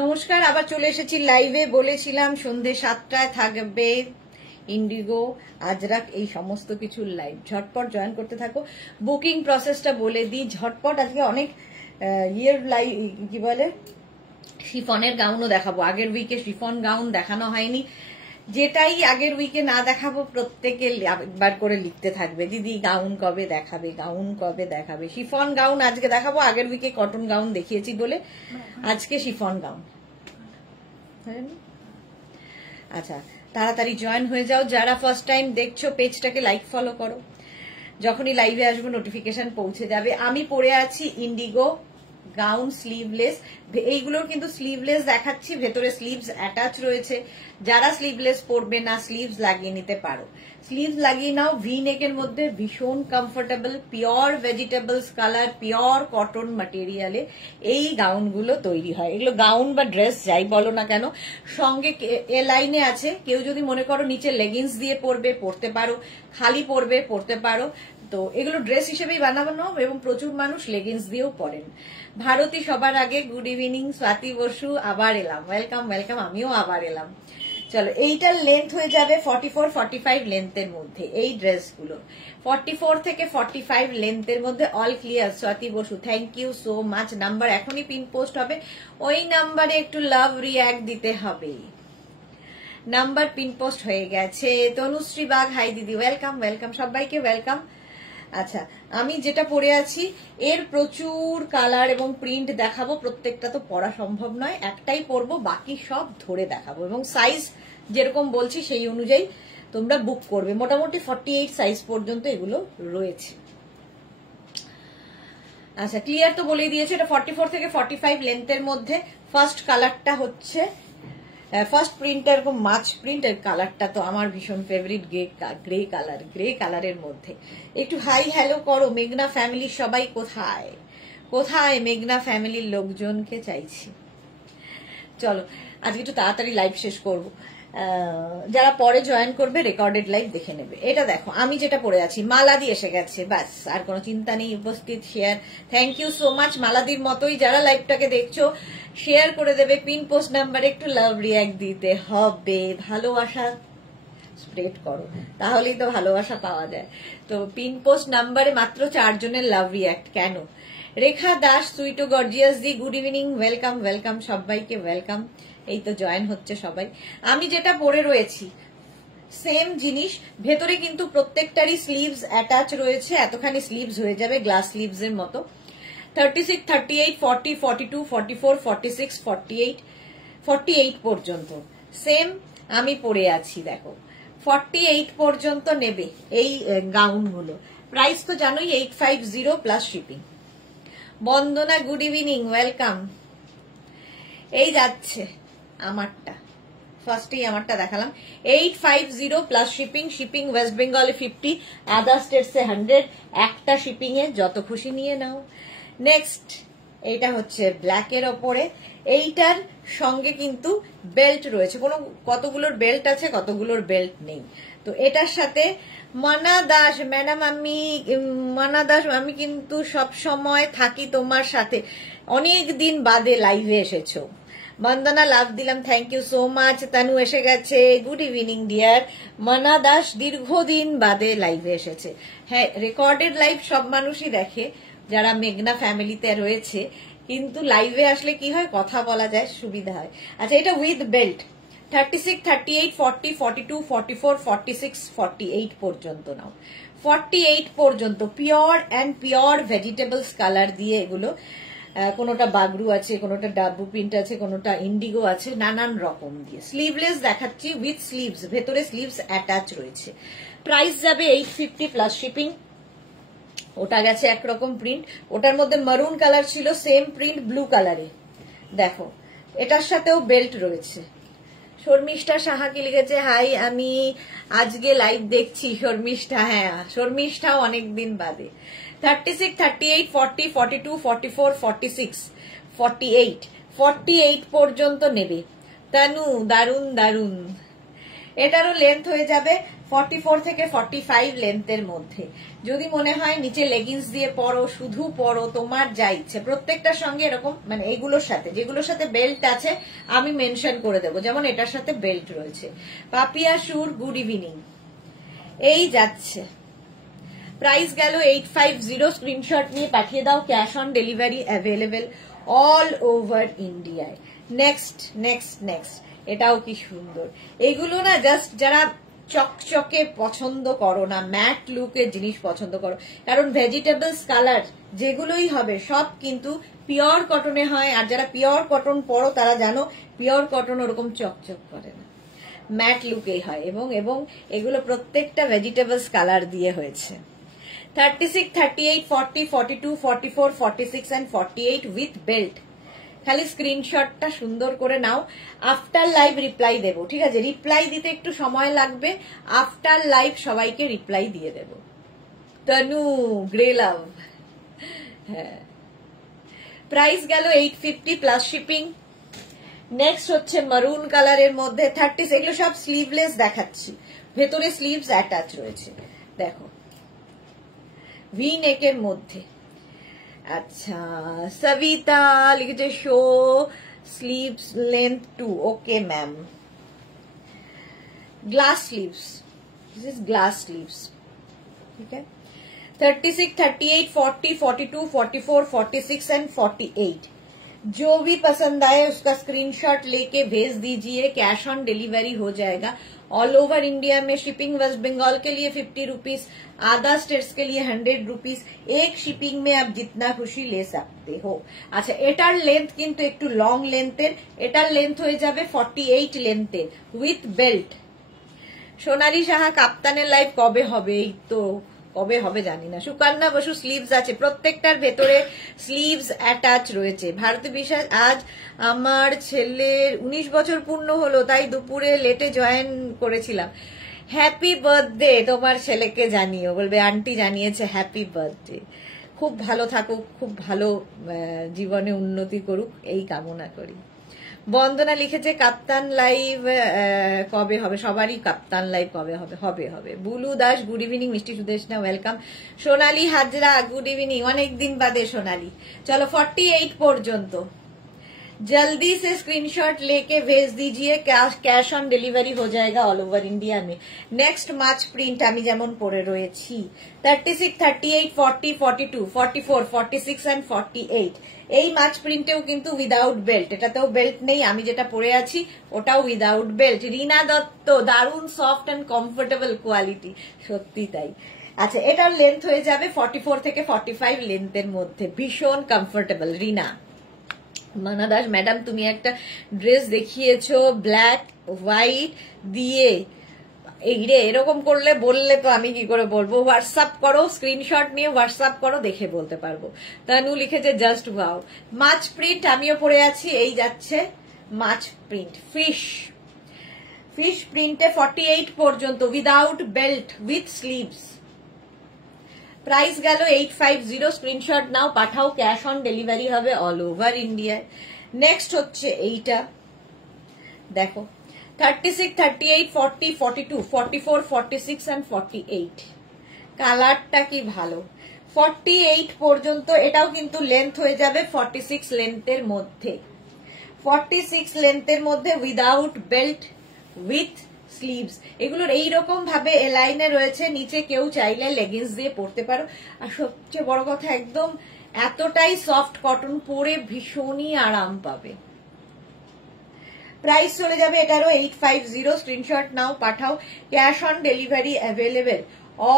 নমস্কার, আবার চলে এসেছি লাইভে। বলেছিলাম সন্ধ্যে 7টায় থাকবে ইন্ডিগো, আজরাক, এই সমস্ত কিছুর লাইভ। ঝটপট জয়েন করতে থাকো। বুকিং প্রসেসটা বলে দিই ঝটপট। আজকে অনেক লাইভ কি বলে শিফনের গাউনও দেখাবো। আগের উইকে শিফন গাউন দেখানো হয়নি। যেটাই আগের উইকে না দেখাবো প্রত্যেকে একবার করে লিখতে থাকবে, দিদি গাউন কবে দেখাবে, গাউন কবে দেখাবে। শিফন গাউন আজকে দেখাবো। আগের উইকে কটন গাউন দেখিয়েছি বলে আজকে শিফন গাউন। আচ্ছা, তাড়াতাড়ি জয়েন হয়ে যাও। যারা ফার্স্ট টাইম দেখছো পেজটাকে লাইক ফলো করো, যখনই লাইভে আসবো নোটিফিকেশন পৌঁছে যাবে। আমি পরে আছি ইন্ডিগো গাউন, স্লিভলেস। এইগুলোর কিন্তু স্লিভলেস দেখাচ্ছি, ভেতরে স্লিভস অ্যাটাচ রয়েছে। যারা স্লিভলেস পরবে না, স্লিভস লাগিয়ে নিতে পারো। স্লিভস লাগিয়ে নাও। ভি নেকের মধ্যে ভীষণ comfortable, pure vegetables colour, pure cotton ম্যাটেরিয়ালে এই গাউনগুলো তৈরি হয়। এগুলো গাউন বা ড্রেস যাই বলো না কেন, সঙ্গে এ লাইনে আছে। কেউ যদি মনে করো নিচে লেগিংস দিয়ে পরবে, পরতে পারো। খালি পরবে, পরতে পারো। তো এগুলো ড্রেস হিসেবেই বানানো এবং প্রচুর মানুষ লেগিংস দিয়েও পরেন। ভারতী সবার আগে, গুড ইভিনিং। স্বাতি বসু আবার এলাম, ওয়েলকাম ওয়েলকাম। আমিও আবার এলাম। চলো, এইটার লেন্থ হয়ে যাবে 44-45 লেন্থের মধ্যে। এই ড্রেসগুলো 44 থেকে 45 লেন্থের মধ্যে। All clear Swati Basu, thank you so much. Number এখনই পিন পোস্ট হবে, ওই নাম্বারে একটু লাভ রিঅ্যাক্ট দিতে হবে। নাম্বার পিন পোস্ট হয়ে গেছে। তনুশ্রী বাগ, হাই দিদি, ওয়েলকাম ওয়েলকাম, সবাইকে ওয়েলকাম। আচ্ছা, আমি যেটা পরে আছি এর প্রচুর কালার এবং প্রিন্ট দেখাবো। প্রত্যেকটা তো পরা সম্ভব নয়, একটাই পরবো, বাকি সব ধরে দেখাবো। এবং সাইজ যেরকম বলছি সেই অনুযায়ী তোমরা বুক করবে। মোটামুটি 48 সাইজ পর্যন্ত এগুলো রয়েছে। আচ্ছা, ক্লিয়ার তো বলেই দিয়েছে। এটা 44 থেকে 45 লেন্থের মধ্যে। ফার্স্ট কালারটা হচ্ছে, ফার্স্ট প্রিন্টটা এরকম মাছ প্রিন্টের কালারটা তো আমার ভীষণ ফেভারিট, গ্রে কালার। গ্রে কালারের মধ্যে একটু হাই হ্যালো করো। মেঘনা ফ্যামিলির সবাই কোথায় কোথায়? মেঘনা ফ্যামিলির লোকজনকে চাইছি। চলো, আজকে একটু তাড়াতাড়ি লাইভ শেষ করব। যারা পরে জয়েন করবে রেকর্ডেড লাইভ দেখে নেবে। এটা দেখো আমি যেটা পরে আছি, মালাদি এসে গেছে, ব্যাস আর কোনো চিন্তা নেই। উপস্থিত, share, thank you so much. মালাদির মতোই যারা লাইভটাকে দেখছো শেয়ার করে দেবে। পিন পোস্ট নাম্বারে একটু লাভ রিঅ্যাক্ট দিতে হবে। ভালোবাসা স্প্রেড করো, তাহলেই তো ভালোবাসা পাওয়া যায়। তো পিন পোস্ট নাম্বারে মাত্র 4 জনের লাভ রিঅ্যাক্ট। কেন? রেখা দাস, সুইটো গর্জিয়াস দি, গুড ইভিনিং, ওয়েলকাম ওয়েলকাম, সবাইকে ওয়েলকাম। এই তো জয়েন হচ্ছে সবাই। আমি যেটা পরে রয়েছি সেম জিনিস, ভেতরে কিন্তু প্রত্যেকটারই স্লিভস অ্যাটাচ রয়েছে। এতখানি স্লিভস হয়ে যাবে গ্লাস স্লিভস এর মতো। 36, 38, 40, 42, 44, 46, 48, 48 পর্যন্ত সেম আমি পরে আছি। দেখো 48 পর্যন্ত নেবে এই গাউনগুলো। প্রাইস তো জানোই 850 প্লাস শিপিং। বন্দনা, গুড ইভিনিং, ওয়েলকাম। এই যাচ্ছে আমারটা, ফার্স্টেই আমারটা দেখালাম। 850 প্লাস শিপিং। শিপিং ওয়েস্ট বেঙ্গলে 50, আদার স্টেটসে 100। একটা শিপিং এ যত খুশি নিয়ে নাও। নেক্সট, এইটা হচ্ছে ব্ল্যাকের ওপরে। এইটার সঙ্গে কিন্তু বেল্ট রয়েছে। কতগুলোর বেল্ট আছে, কতগুলোর বেল্ট নেই। তো এটার সাথে মনা দাস, ম্যাডাম আমি মনা দাস, আমি কিন্তু সব সময় থাকি তোমার সাথে। অনেক দিন বাদে লাইভে এসেছো। বন্দনা, লাভ দিলাম, thank you so much. Tanu এসে গেছে, গুড ইভিনিং ডিয়ার। মনা দাস দীর্ঘদিন বাদে লাইভে এসেছে। হ্যাঁ, রেকর্ডেড লাইভ সব মানুষই দেখে যারা মেঘনা ফ্যামিলিতে রয়েছে, কিন্তু লাইভে আসলে কি হয়, কথা বলা যায়, সুবিধা হয়। আচ্ছা, এটা উইথ বেল্ট 36, 38, 40, 42, 44, 46, 48 পর্যন্ত নাও। 48 পর্যন্ত pure and pure vegetables colour দিয়ে এগুলো। কোনোটা বাগরু আছে, কোনোটা ডাব্বু প্রিন্ট আছে, কোনোটা ইন্ডিগো আছে, নানান রকম দিয়ে। স্লিভলেস দেখাচ্ছি উইথ স্লিভস, ভেতরে স্লিভস অ্যাটাচ রয়েছে। প্রাইস যাবে 850 প্লাস শিপিং। ওটা গেছে একরকম প্রিন্ট, ওটার মধ্যে মারুন কালার ছিল, সেম প্রিন্ট ব্লু কালারে। দেখো এটার সাথেও বেল্ট রয়েছে। শর্মিষ্ঠা সাহা কি লিখেছে, হাই আমি আজকে লাইভ দেখছি। শর্মিষ্ঠা, হ্যাঁ শর্মিষ্ঠাও অনেকদিন বাদে। 36, 38, 40, 42, 44, 46, 48, 48 পর্যন্ত নেবে। তানু, দারুন দারুন। এটারও লেন্থ হয়ে যাবে 44 থেকে 45 লেন্থের মধ্যে। যদি মনে হয় নিচে লেগিংস দিয়ে পরো, শুধু পরো, তোমার যা ইচ্ছে। প্রত্যেকটার সঙ্গে এরকম মানে এগুলোর সাথে যেগুলোর সাথে বেল্ট আছে আমি মেনশন করে দেবো, যেমন এটার সাথে বেল্ট রয়েছে। পাপিয়া শুর গুড ইভিনিং, এই যাচ্ছে। প্রাইস গেল 850, স্ক্রিনশট নিয়ে পাঠিয়ে দাও, cash on delivery available all over ইন্ডিয়ায়। নেক্সট নেক্সট নেক্সট, এটাও কি সুন্দর। এগুলো না জাস্ট যারা চকচকে পছন্দ করো না, ম্যাট লুকের জিনিস পছন্দ করো, কারণ ভেজিটেবলস কালার যেগুলোই হবে সব কিন্তু পিওর কটনে হয়। আর যারা পিওর কটন পরো তারা জানো পিওর কটন ওরকম চকচক করে না, ম্যাট লুকেই হয়। এবং এবং এগুলো প্রত্যেকটা ভেজিটেবলস কালার দিয়ে হয়েছে। 36, 38, 40, 42, 44, 46 and 48 উইথ বেল্ট। খালি স্ক্রিনশটটা সুন্দর করে নাও, আফটার লাইভ রিপ্লাই দেবো, ঠিক আছে? রিপ্লাই দিতে একটু সময় লাগবে, আফটার লাইভ সবাইকে রিপ্লাই দিয়ে দেব। তনু গ্রে লাভ, হ্যাঁ। প্রাইস গেল 850 প্লাস শিপিং। নেক্সট হচ্ছে মারুন কালারের মধ্যে 30, এগুলো সব স্লিভলেস দেখাচ্ছি, ভেতরে স্লিভস অ্যাটাচ রয়েছে, দেখো ভি নেকের মধ্যে। আচ্ছা, সবিতা লিখেছে show sleeves length 2, okay ma'am. Glass sleeves, this is glass sleeves, ठीक है। 36, 38, 40, 42, 44, 46 एंड 48, जो भी पसंद आए उसका स्क्रीनशॉट लेके भेज दीजिए, कैश ऑन डिलीवरी हो जाएगा ऑल ओवर इंडिया में। शिपिंग वेस्ट बंगाल के लिए 50 रुपीज, आधा स्टेट्स के लिए 100 रुपीज। एक शिपिंग में आप जितना खुशी ले सकते हो। अच्छा, एटार लेंथ किन्तु एकटू लंग लेंथेर, एटार लेंथ हो जाबे 48 लेंथेर उइथ बेल्ट। সোনালী সাহা কাপ্তানের লাইভ কবে হবে? এই তো কবে হবে জানি না। সুকন্যা বসু স্লিভস আছে, প্রত্যেকটার ভেতরে স্লিভস অ্যাটাচ রয়েছে। ভারতী বিশ্বাস, আজ আমার ছেলের 19 বছর পূর্ণ হলো, তাই দুপুরে লেটে জয়েন করেছিলাম। হ্যাপি বার্থডে তোমার ছেলেকে জানিও, বলবে আন্টি জানিয়েছে হ্যাপি বার্থডে। খুব ভালো থাকুক, খুব ভালো জীবনে উন্নতি করুক, এই কামনা করি। বন্দনা লিখেছে কাপ্তান লাইভ কবে হবে? সবারই কাপ্তান লাইভ কবে হবে? হবে হবে। বুলু দাস গুড ইভিনিং, মিষ্টি সুদেশনা ওয়েলকাম। সোনালী হাজরা গুড ইভিনিং, অনেকদিন বাদে সোনালী। চলো 48 পর্যন্ত जल्दी से स्क्रीनशॉट लेके भेज दीजिए, कैश ऑन डिलीवरी हो जाएगा ऑल ओवर इंडिया में। नेक्स्ट मार्च प्रिंट आमी जेमन पड़े रयेछि 36, 38, 40, 42, 44, 46 एंड 48। এই মার্চ প্রিন্টেও কিন্তু উইদাউট বেল্ট, এটাতেও বেল্ট নেই, আমি যেটা পরে আছি ওটাও উইদাউট বেল্ট। রিনা দত্ত, দারুন সফট এন্ড কমফোর্টেবল কোয়ালিটি, সত্যি তাই। আচ্ছা, এটার লেন্থ হয়ে যাবে 44 থেকে 45 লেন্থের মধ্যে, ভীষণ কমফোর্টেবল। রিনা মানা দাস, ম্যাডাম তুমি একটা ড্রেস দেখিয়েছো ব্ল্যাক হোয়াইট দিয়ে, এই রে এরকম করলে বললে তো আমি কি করে বলবো? হোয়াটসঅ্যাপ করো, স্ক্রিনশট নিয়ে হোয়াটসঅ্যাপ করো, দেখে বলতে পারবো। তানু লিখেছে জাস্ট ওয়াও। মাছ প্রিন্ট আমিও পরে আছি, এই যাচ্ছে মাছ প্রিন্ট। ফিশ প্রিন্টে 48 পর্যন্ত without belt with sleeves. Price গেল 850, স্ক্রিনশট নাও পাঠাও, ক্যাশ অন ডেলিভারি হবে অল ওভার ইন্ডিয়ায়। নেক্সট হচ্ছে এইটা দেখো 36, 38, 40, 42, 44, 46 and 48। কালারটা কি ভালো। 48 পর্যন্ত, এটাও কিন্তু লেন্থ হয়ে যাবে 46 লেন্থের মধ্যে, 46 লেন্থের মধ্যে উইদাউট বেল্ট উইথ স্লিভস। এগুলোর এইরকম ভাবে এলাইনে রয়েছে, নিচে কেউ চাইলে লেগিংস দিয়ে পরতে পারো। আর সবচেয়ে বড় কথা, একদম এতটাই সফট কটন, পরে ভীষণই আরাম পাবে। প্রাইস চলে যাবে এটারও 850, স্ক্রিনশট নাও পাঠাও, cash on delivery available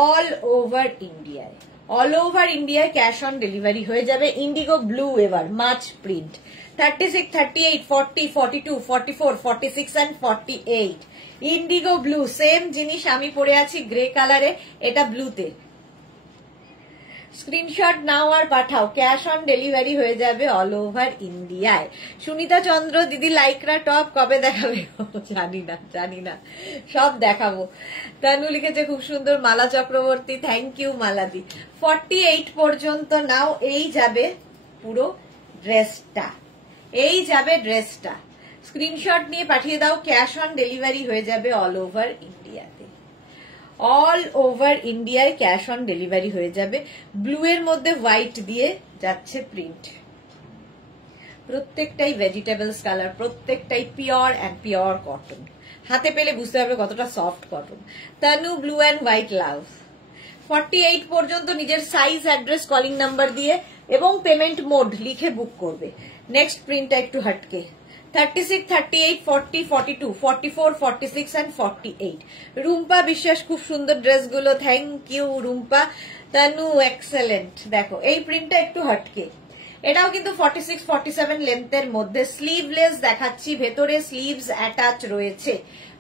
all over ইন্ডিয়ায়। অল ওভার ইন্ডিয়ায় ক্যাশ অন ডেলিভারি হয়ে যাবে। ইন্ডিগো ব্লু এবার মাছ print 36, 38, 40, 42, 44, 46 and 48। Indigo blue, same জিনিস আমি পরে আছি গ্রে কালারে, এটা ব্লুতে। স্ক্রিনশট নাও আর পাঠাও, ক্যাশ অন ডেলিভারি হয়ে যাবে অল ওভার ইন্ডিয়ায়। সুনিতা চন্দ্র দিদি লাইকরা টপ কবে দেখাবে? জানি না, সব দেখাবো। তানু লিখেছে খুব সুন্দর, মালা চক্রবর্তী, থ্যাংক ইউ মালাদি। 48 পর্যন্ত নাও, এই যাবে পুরো ড্রেসটা, এই যাবে ড্রেসটা। স্ক্রিনশট নিয়ে পাঠিয়ে দাও, ক্যাশ অন ডেলিভারি হয়ে যাবে অল ওভার ইন্ডিয়াতে। অল ওভার ইন্ডিয়ায় ক্যাশ অন ডেলিভারি হয়ে যাবে। ব্লু এর মধ্যে হোয়াইট দিয়ে যাচ্ছে প্রিন্ট, প্রত্যেকটাই ভেজিটেবলস কালার, প্রত্যেকটাই পিওর অ্যান্ড পিওর কটন। হাতে পেলে বুঝতে হবে কতটা soft cotton. Tanu blue and white love. 48 পর্যন্ত নিজের সাইজ, অ্যাড্রেস, কলিং নাম্বার দিয়ে এবং পেমেন্ট মোড লিখে বুক করবে। নেক্সট প্রিন্টটা একটু হটকে। 36, 38, 40, 42, 44, 46 and 48। রুম্পা বিশ্বাস, খুব সুন্দর ড্রেসগুলো, thank you Rumpa. Tanu excellent. দেখো এই প্রিন্টটা একটু হটকে, এটাও কিন্তু 46, 47 লেন্থের মধ্যে। স্লিভলেস দেখাচ্ছি, ভেতরে স্লিভস অ্যাটাচ রয়েছে,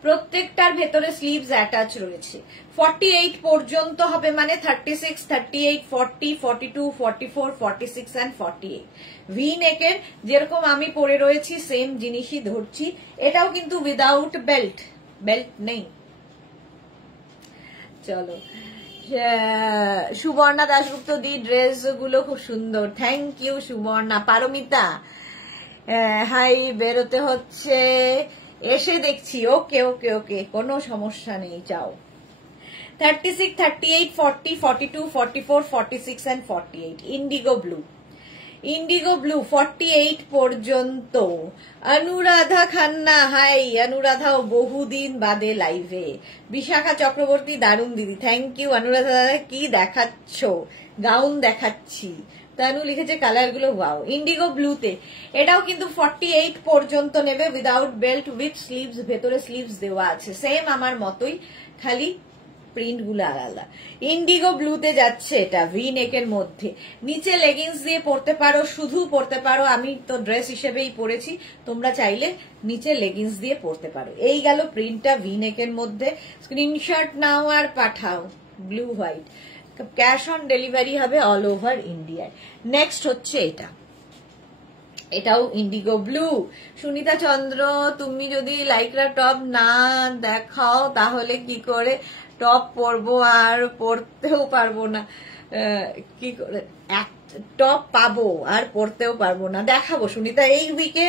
প্রত্যেকটার ভেতরে স্লিভস অ্যাটাচ রয়েছে। 48 পর্যন্ত হবে, মানে 36, 38, 40, 42, 44, 46 and 48। ভি নেকের যেরকম আমি পরে রয়েছি সেম জিনিসই ধরছি। এটাও কিন্তু উইদাউট বেল্ট, বেল্ট নেই। চলো, সুবর্ণা দাশগুপ্ত দি, ড্রেস গুলো খুব সুন্দর, thank you Suborna. Paromita, hi, বেরোতে হচ্ছে, এসে দেখছি। ওকে ওকে ওকে, কোনো সমস্যা নেই, যাও। 36, 38, 40, 42, 44, 46 and 48। Indigo blue, Indigo blue 48 পর্যন্ত। অনুরাধা খান্না, হাই অনুরাধাও, বহুদিন বাদে লাইভে। বিশাখা চক্রবর্তী, দারুণ দিদি, থ্যাংক ইউ অনুরাধা দাদা। কি দেখাচ্ছ? গাউন দেখাচ্ছি। তানু লিখেছে কালার গুলো ওয়াও। ইন্ডিগো ব্লুতে এটাও কিন্তু 48 পর্যন্ত নেবে, উইদাউট বেল্ট, উইথ স্লিভস, ভেতরে স্লিভস দেওয়া আছে, সেম আমার মতোই, খালি প্রিন্ট গুলো আলাদা। ইন্ডিগো ব্লুতে যাচ্ছে এটা, ভি নেকের মধ্যে। নিচে লেগিংস দিয়ে পরতে পারো, শুধু পরতে পারো, আমি তো ড্রেস হিসেবেই পরেছি, তোমরা চাইলে নিচে লেগিংস দিয়ে পরতে পারো। এই গেল প্রিন্টটা ভি নেকের মধ্যে। স্ক্রিনশট নাও আর পাঠাও, blue white. Cash on delivery হবে অল ওভার ইন্ডিয়ায়। নেক্সট হচ্ছে এটা, এটাও ইন্ডিগো ব্লু। সুনিতা চন্দ্র, তুমি যদি লাইকরা টপ না দেখাও তাহলে কি করে টপ পরবো, আর পরতেও পারবো না, কি করে টপ পাবো আর পরতেও পারবো না। দেখাবো সুনিতা এই উইকে,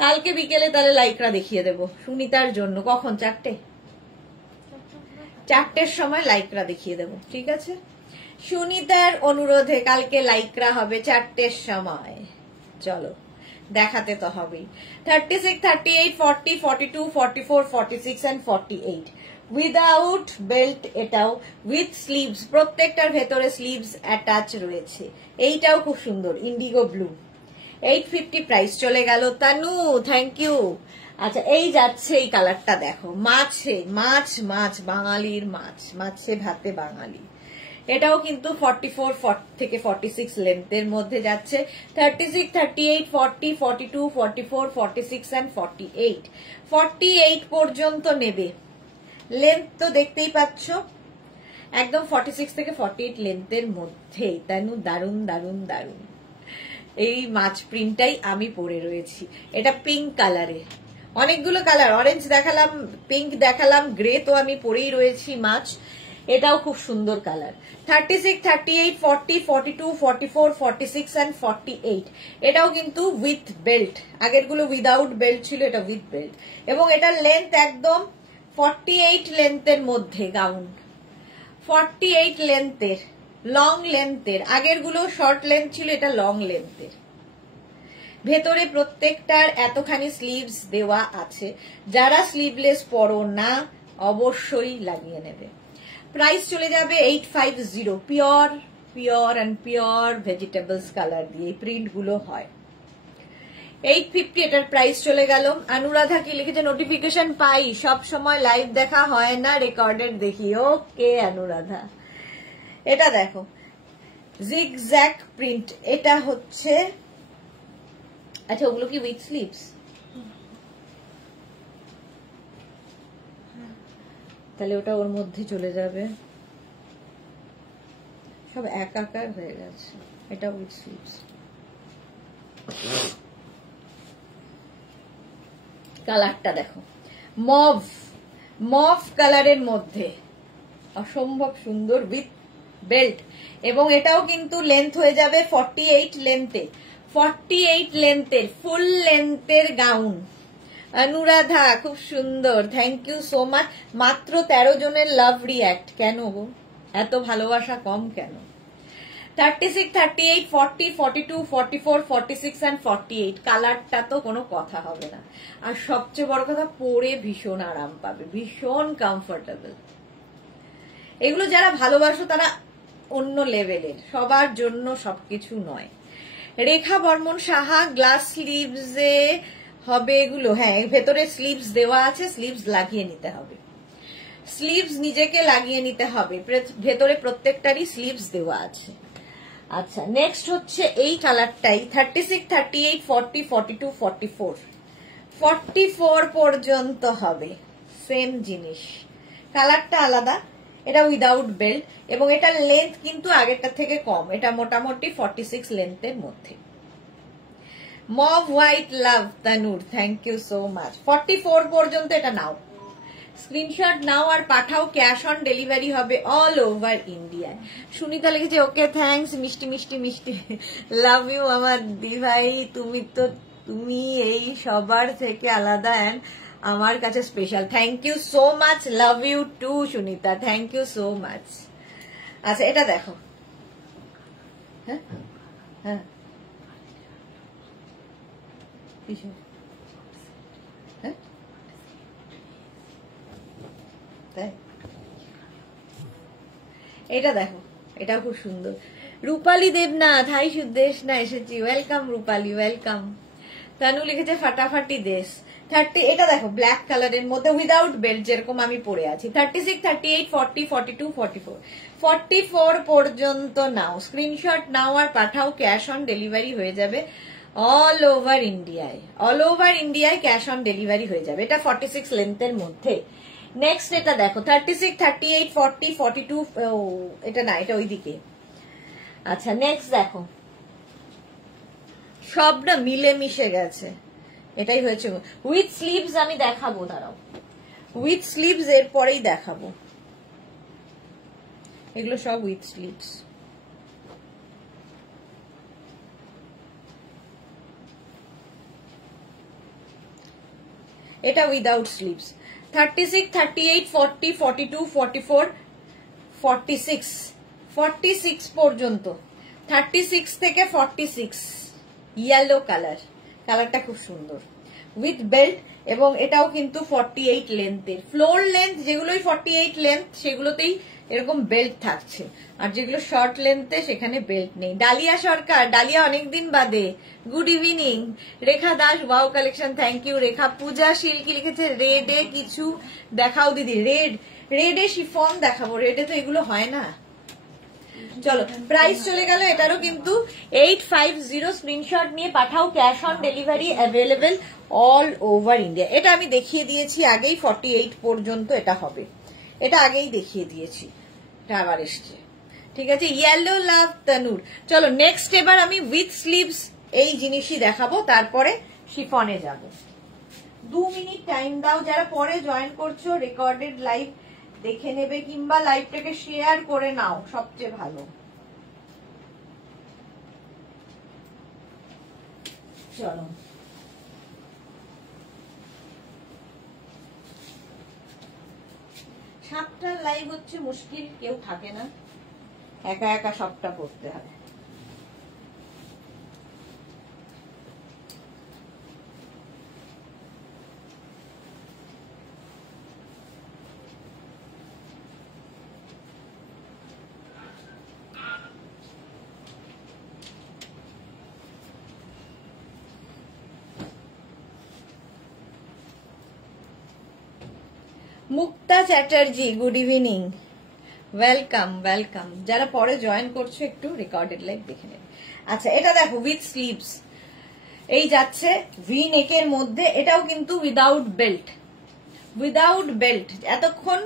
কালকে বিকেলে তাহলে লাইকরা দেখিয়ে দেবো সুনিতার জন্য। কখন? 4টের সময় লাইকরা দেখিয়ে দেবো, ঠিক আছে? সুনিতার অনুরোধে কালকে লাইকরা হবে 4টের সময়। চলো, দেখাতে তো হবেই। 36, 38, 40, 42, 44, 46 and 48। উইদাউট বেল্ট এটাও, উইথ স্লিভস, প্রত্যেকটার ভেতরে স্লিভস অ্যাটাচ রয়েছে। এইটাও খুব সুন্দর, ইন্ডিগো ব্লু। 850 প্রাইস চলে গেল। Tanu thank you. আচ্ছা, এই যাচ্ছে এই কালারটা, দেখো, মাছে মাছ, মাছ বাঙালির মাছ, মাছে ভাতে বাঙালি। এটাও কিন্তু 44 থেকে 46 লেন্থের মধ্যে যাচ্ছে। 36, 38, 40, 42, 44, 46 and 48। 48 পর্যন্ত নেবে। লেন্থ তো দেখতেই পাচ্ছ, একদম 46 থেকে 48 লেন্থের মধ্যে। তানু দারুন দারুন দারুন। এই মাছ প্রিন্টটাই আমি পরে রয়েছি, এটা পিঙ্ক কালারে। অনেকগুলো কালার, অরেঞ্জ দেখালাম, পিঙ্ক দেখালাম, গ্রে তো আমি পরেই রয়েছি মাছ। এটাও খুব সুন্দর কালার। 36, 38, 40, 42, 44, 46 and 48। এটাও কিন্তু উইথ বেল্ট, আগের গুলো উইদাউট বেল্ট ছিল, এটা উইথ বেল্ট। এবং এটার লেন্থ একদম 48 লেন্থের মধ্যে গাউন, 48 লেন্থের, লং লেন্থের। আগের গুলো শর্ট লেন্থ ছিল, এটা লং লেন্থের। ভেতরে প্রত্যেকটার এতখানি স্লিভস দেওয়া আছে। যারা স্লিভলেস পরো না অবশ্যই লাগিয়ে নেবে। প্রাইস চলে যাবে 850। Pure pure and pure vegetables colour দিয়ে প্রিন্ট গুলো হয়। 850 এটার প্রাইস চলে গেল। অনুরাধা কি লিখেছে? নোটিফিকেশন পাই, সব সময় লাইভ দেখা হয় না, রেকর্ডেড দেখি। ওকে অনুরাধা, এটা দেখো জিগজ্যাগ প্রিন্ট, এটা হচ্ছে, আচ্ছা ওগুলো কি উইথ স্লিভস? তাহলে ওটা ওর মধ্যে চলে যাবে, সব একাকার হয়ে গেছে। এটা উইথ স্লিভস। কালারটা দেখো, মভ মভ কালারের মধ্যে, অসম্ভব সুন্দর, উইথ বেল্ট। এবং এটাও কিন্তু লেন্থ হয়ে যাবে 48 লেন্থে। 48 লেন্থের ফুল লেন্থের গাউন। অনুরাধা খুব সুন্দর, থ্যাংক ইউ সো মাচ। মাত্র 13 জনের লাভ রিঅ্যাক্ট, কেন গো এত ভালোবাসা কম কেন? 36, 38, 40, 42, 44, 46 and 48 কালারটা তো কোনো কথা হবে না। আর সবচেয়ে বড় কথা, পরে ভীষণ আরাম পাবে, ভীষণ কমফোর্টেবল। এগুলো যারা ভালোবাসো তারা অন্য লেভেলের, সবার জন্য সবকিছু নয়। রেখা বর্মন সাহা, গ্লাস স্লিভসে হবে এগুলো? হ্যাঁ, ভেতরে স্লিভস দেওয়া আছে, স্লিভস লাগিয়ে নিতে হবে, স্লিভস নিজেকে লাগিয়ে নিতে হবে, ভেতরে প্রত্যেকটারই স্লিভস দেওয়া আছে। আচ্ছা, নেক্সট হচ্ছে এই কালারটাই 36, 38, 40, 42, 44, 44 পর্যন্ত হবে। সেম জিনিস, কালারটা আলাদা। এটা উইদাউট বেল্ট এবং এটার লেন্থ কিন্তু আগেরটা থেকে কম, এটা মোটামুটি 46 লেন্থের মধ্যে। মভ হোয়াইট লাভ তানুর, থ্যাংক ইউ সো মাচ। 44 পর্যন্ত এটা নাও, স্ক্রিনশট নাও আর পাঠাও, ক্যাশ অন ডেলিভারি হবে অল ওভার ইন্ডিয়ায়। সুনিতা লিখেছে ওকে থ্যাঙ্কস, মিষ্টি মিষ্টি মিষ্টি, লাভ ইউ আমার দিভাই, তুমি এই সবার থেকে আলাদা অ্যান্ড আমার কাছে special. Thank you so much, love you too Sunita, thank you so much. আচ্ছা, এটা দেখো, হ্যাঁ হ্যাঁ হ্যাঁ তাই, এটা দেখো, এটাও খুব সুন্দর। রূপালী দেবনাথ, হাই সুদেশ না এসেছি, ওয়েলকাম রূপালী, ওয়েলকাম। তানু লিখেছে ফাটাফাটি দেশ। 30, এটা দেখো ব্ল্যাক কালারের মধ্যে উইদাউট বেল্ট, যেরকম আমি পরে আছি। 36, 38, 40, 42, 44, 44 পর্যন্ত নাও, স্ক্রিনশট নাও আর পাঠাও, ক্যাশ অন ডেলিভারি হয়ে যাবে অল ওভার ইন্ডিয়ায়, অল ওভার ইন্ডিয়ায় ক্যাশ অন ডেলিভারি হয়ে যাবে। এটা 46 লেন্থের মধ্যে। নেক্সট এটা দেখো 36, 38, 40, 42, এটা না, এটা ওইদিকে। আচ্ছা, নেক্সট দেখো, সবটা মিলে মিশে গেছে, এটাই হয়েছে। উইথ স্লিভস আমি দেখাবো, দাঁড়াও, উইথ স্লিভস এর পরেই দেখাবো, এগুলো সব উইথ স্লিভস। এটা উইদাউট স্লিভস। 36, 38, 40, 42, 44, 46, 46 পর্যন্ত, 36 থেকে 46 ইয়েলো কালার, কালারটা খুব সুন্দর উইথ বেল্ট এবং এটাও কিন্তু 48 লেন্থের। ফ্লোর লেন্থ যেগুলোই 48 লেন্থ সেগুলোতেই এরকম বেল্ট থাকছে, আর যেগুলো শর্ট লেন্থে সেখানে বেল্ট নেই। ডালিয়া সরকার, ডালিয়া অনেকদিন বাদে, good evening. Rekha Das, wow collection, thank you Rekha. Puja Shil কি লিখেছে, রেডে কিছু দেখাও দিদি। রেডে শিফন দেখাবো, রেডে তো এগুলো হয় না। চলো, প্রাইস চলে গেল এটারও কিন্তু 850, স্ক্রিনশট নিয়ে পাঠাও, cash on delivery available all over India. এটা আমি দেখিয়ে দিয়েছি আগেই, 48 পর্যন্ত এটা হবে, এটা আগেই দেখিয়ে দিয়েছি, এটা আবার এসছে, ঠিক আছে। ইয়েলো লাভ তানুর। চলো নেক্সট, এবার আমি উইথ স্লিভস এই জিনিসই দেখাবো, তারপরে শিফনে যাব। 2 মিনিট টাইম দাও, যারা পরে জয়েন করছো রেকর্ডেড লাইভ দেখে নেবে, কিংবা লাইভটাকে শেয়ার করে নাও, সবচেয়ে ভালো। চলো, সাতটা লাইভ হচ্ছে মুশকিল, কেউ থাকে না, একা একা সবটা করতে হয়। Mukta Chatterjee, good evening, welcome welcome. যারা পরে জয়েন করছো একটু রেকর্ডেড লাইভ দেখে নেবে। আচ্ছা, এটা দেখো উইথ স্লিভস, এই যাচ্ছে ভি নেকের মধ্যে, এটাও কিন্তু উইদাউট বেল্ট, উইদাউট বেল্ট। এতক্ষণ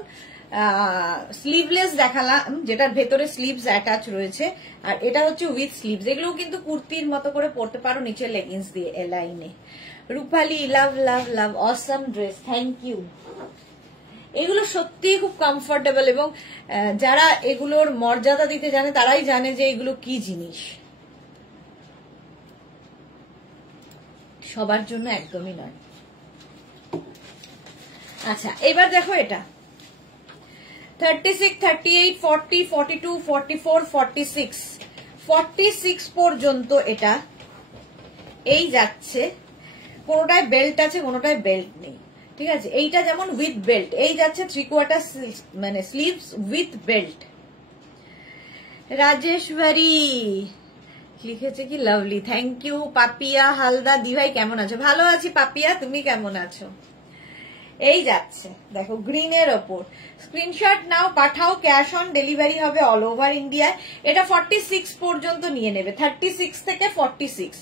স্লিভলেস দেখালাম, যেটার ভেতরে স্লিভস অ্যাটাচ রয়েছে, আর এটা হচ্ছে উইথ স্লিভস। এগুলো কিন্তু কুর্তির মতো করে পরতে পারো, নিচে লেগিংস দিয়ে এলাইনে। রূপালী, লাভ লাভ লাভ, অসম ড্রেস, থ্যাংক ইউ। এগুলো সত্যি খুব কমফোর্টেবল এবং যারা এগুলোর মর্যাদা দিতে জানে তারাই জানে যে এগুলো কি জিনিস। সবার জন্য একদমই নয়। আচ্ছা এবার দেখো এটা 36, 38, 40, 42, 44, 46, 46 পর্যন্ত এটা এই যাচ্ছে। কোনোটায় বেল্ট আছে, কোনোটায় বেল্ট নেই, ঠিক আছে। এইটা যেমন উইথ বেল্ট, এই যাচ্ছে 3/4 মানে স্লিভস উইথ বেল্ট। রাজেশ্বরী লিখেছে কি lovely, thank you. Papiya Halda দি ভাই কেমন আছো? ভালো আছি পাপিয়া, তুমি কেমন আছো? এই যাচ্ছে দেখো গ্রিনের ওপর। স্ক্রিনশট নাও, পাঠাও, ক্যাশ অন ডেলিভারি হবে অল ওভার ইন্ডিয়ায়। এটা 46 পর্যন্ত নিয়ে নেবে, 36 থেকে 46।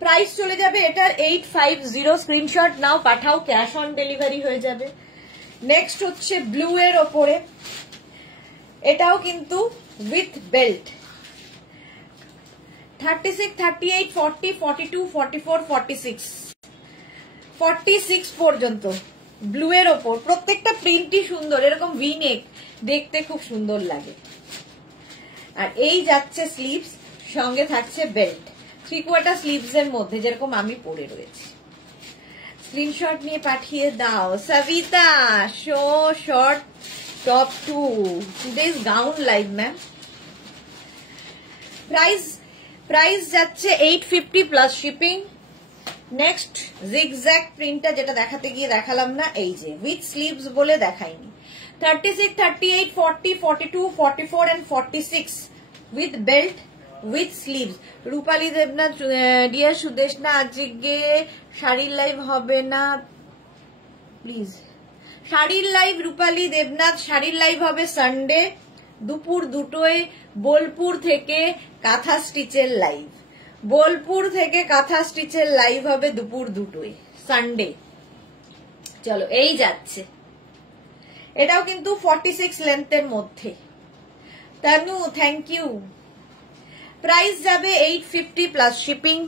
প্রাইস চলে যাবে এটার 850। স্ক্রিনশট নাও, পাঠাও, ক্যাশ অন ডেলিভারি হয়ে যাবে। নেক্সট হচ্ছে ব্লু এর ওপরে, এটাও কিন্তু উইথ বেল্ট। 36, 38, 40, 42, 44, 46, 46 পর্যন্ত ব্লু এর ওপর। প্রত্যেকটা প্রিন্টই সুন্দর, এরকম ভি নেক দেখতে খুব সুন্দর লাগে। আর এই যাচ্ছে স্লিভস, সঙ্গে থাকছে বেল্ট, 3/4 স্লিভস এর মধ্যে যেরকম আমি পরে রয়েছি। স্ক্রিনশট নিয়ে পাঠিয়ে দাও। Sabita show short top 2 today's gown live ma'am. Price যাচ্ছে 850 প্লাস শিপিং। নেক্সট জিগজ্যাগ প্রিন্টটা যেটা দেখাতে গিয়ে দেখালাম না, এই যে উইথ স্লিভস বলে দেখাইনি। 36, 38, 40, 42, 44 and 46 with belt with sleeves. Rupali Debnath dear Sudeshna, আজকে শাড়ির লাইভ হবে না প্লিজ। শাড়ির লাইভ রূপালী দেবনাথ, শাড়ির লাইভ হবে সানডে দুপুর 2টোয় বোলপুর থেকে কাঁথা স্টিচের লাইভ। বোলপুর থেকে কাঁথা স্টিচের লাইভ হবে দুপুর 2টোয় সানডে। চলো এই যাচ্ছে, এটাও কিন্তু 46 লেন্থের মধ্যে। Tanu thank you. প্রাইস যাবে 850 প্লাস শিপিং।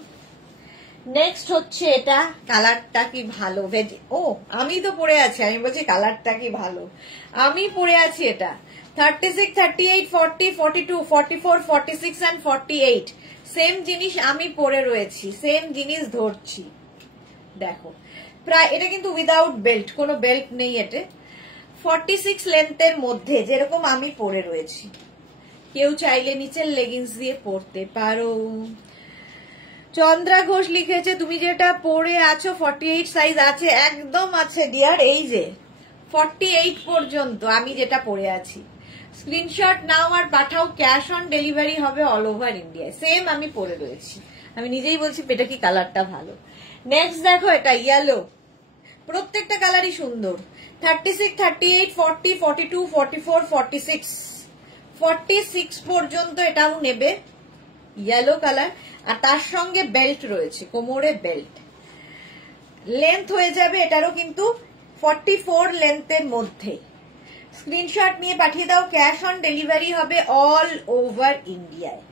নেক্সট হচ্ছে এটা, কালারটা কি ভালো, আমি তো পরে আছি, আমি বলছি কালারটা কি ভালো, আমি পরে আছি এটা। 36, 38, 40, 42, 44, 46 and 48 সেম জিনিস আমি পরে রয়েছি, সেম জিনিস ধরছি। দেখো প্রায় এটা কিন্তু উইদাউট বেল্ট, কোনো বেল্ট নেই এতে। 46 লেন্থের মধ্যে যেরকম আমি পরে রয়েছি। কেউ চাইলে নিচের লেগিংস দিয়ে পরতে পারো। চন্দ্রা ঘোষ লিখেছে তুমি যেটা পরে আছো 48 সাইজ আছে, একদম আছে ডিয়ার। এই যে 48 পর্যন্ত আমি যেটা পরে আছি। স্ক্রিনশট নাও আর পাঠাও, ক্যাশ অন ডেলিভারি হবে অল ওভার ইন্ডিয়ায়। সেম আমি পরে রয়েছি, আমি নিজেই বলছি এটা কি কালারটা ভালো। নেক্সট দেখো এটা ইয়েলো, প্রত্যেকটা কালারই সুন্দর। 36, 38, 40, 42, 44, 46, 46 পর্যন্ত এটাও নেবে, ইয়েলো কালার। আর তার সঙ্গে বেল্ট রয়েছে, কোমরে বেল্ট। লেন্থ হয়ে যাবে এটারও কিন্তু 44 লেন্থের মধ্যে। স্ক্রিনশট নিয়ে পাঠিয়ে দাও, ক্যাশ অন ডেলিভারি হবে অল ওভার ইন্ডিয়ায়।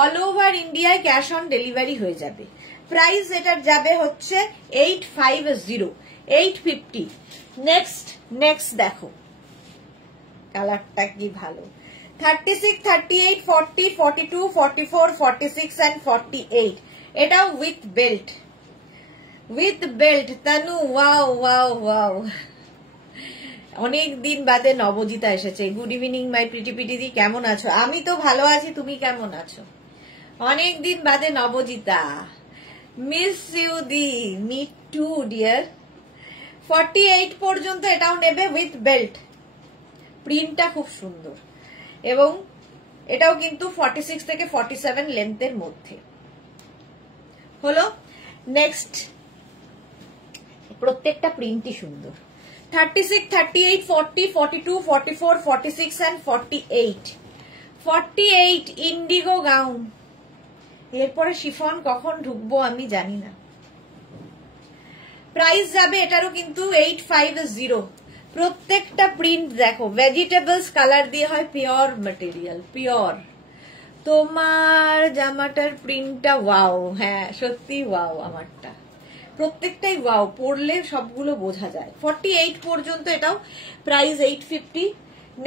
অল ওভার ইন্ডিয়ায় ক্যাশ অন ডেলিভারি হয়ে যাবে। প্রাইস এটার যাবে হচ্ছে 850, 850। নেক্সট দেখো কালারটা কি ভালো। 36, 38, 40, 42, 44, 46 and 48 এটাও with belt, with belt. Tanu wow wow wow, অনেক দিন বাদে নবজিতা এসেছে। গুড ইভিনিং মাই প্রিটি পিটিদি, কেমন আছো? আমি তো ভালো আছি, তুমি কেমন আছো? অনেক দিন বাদে নবজিতা, মিস ইউ দি। Me too dear. 48 পর্যন্ত এটাও নেবে উইথ বেল্ট। প্রিন্টটা খুব সুন্দর এবং এটাও কিন্তু 46 থেকে 47 লেন্থের মধ্যে হলো। নেক্সট প্রত্যেকটা প্রিন্টই সুন্দর। 36, 38, 40, 42, 44, 46 and 48, 48 ইন্ডিগো গাউন। এরপরে শিফন কখন ঢুকবো আমি জানি না। প্রাইস যাবে এটারও কিন্তু 850। প্রত্যেকটা প্রিন্ট দেখো ভেজিটেবলস কালার দিয়ে হয়, পিওর ম্যাটেরিয়াল, পিওর। তোমার জামাটার প্রিন্টটা ওয়াও, হ্যাঁ সত্যি ওয়াও, আমারটা প্রত্যেকটাই ওয়াও, পরলে সবগুলো বোঝা যায়। 48 পর্যন্ত এটাও প্রাইস 850।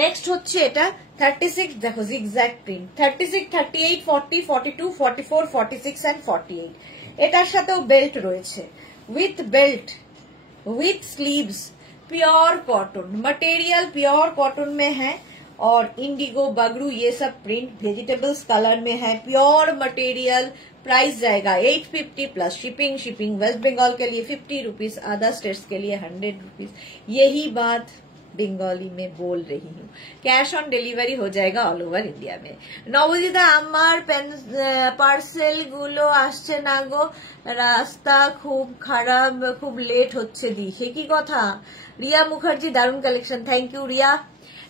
নেক্সট হচ্ছে এটা 36, দেখো জিগজ্যাগ প্রিন্ট। 36, 38, 40, 42, 44, 46 and 48 এটার সাথেও বেল্ট রয়েছে, with belt, with sleeves, pure cotton material, pure cotton में है और इंडिगो बगरू ये सब प्रिंट वेजिटेबल्स कलर में है, प्योर मटेरियल। प्राइस जाएगा 850 plus shipping. Shipping West Bengal के लिए 50 रुपीज, अदर स्टेट्स के लिए 100 रुपीज। यही बात बेंगली में बोल रही हूँ। कैश ऑन डिलीवरी हो जाएगा ऑल ओवर इंडिया में। नवजीता आमार पार्सेल गुलो आसছে না গো, রাস্তা খুব খারাপ, খুব লেট হচ্ছে দি। সে কি কথা? রিয়া মুখার্জি দারুণ কালেকশন, থ্যাংক ইউ রিয়া।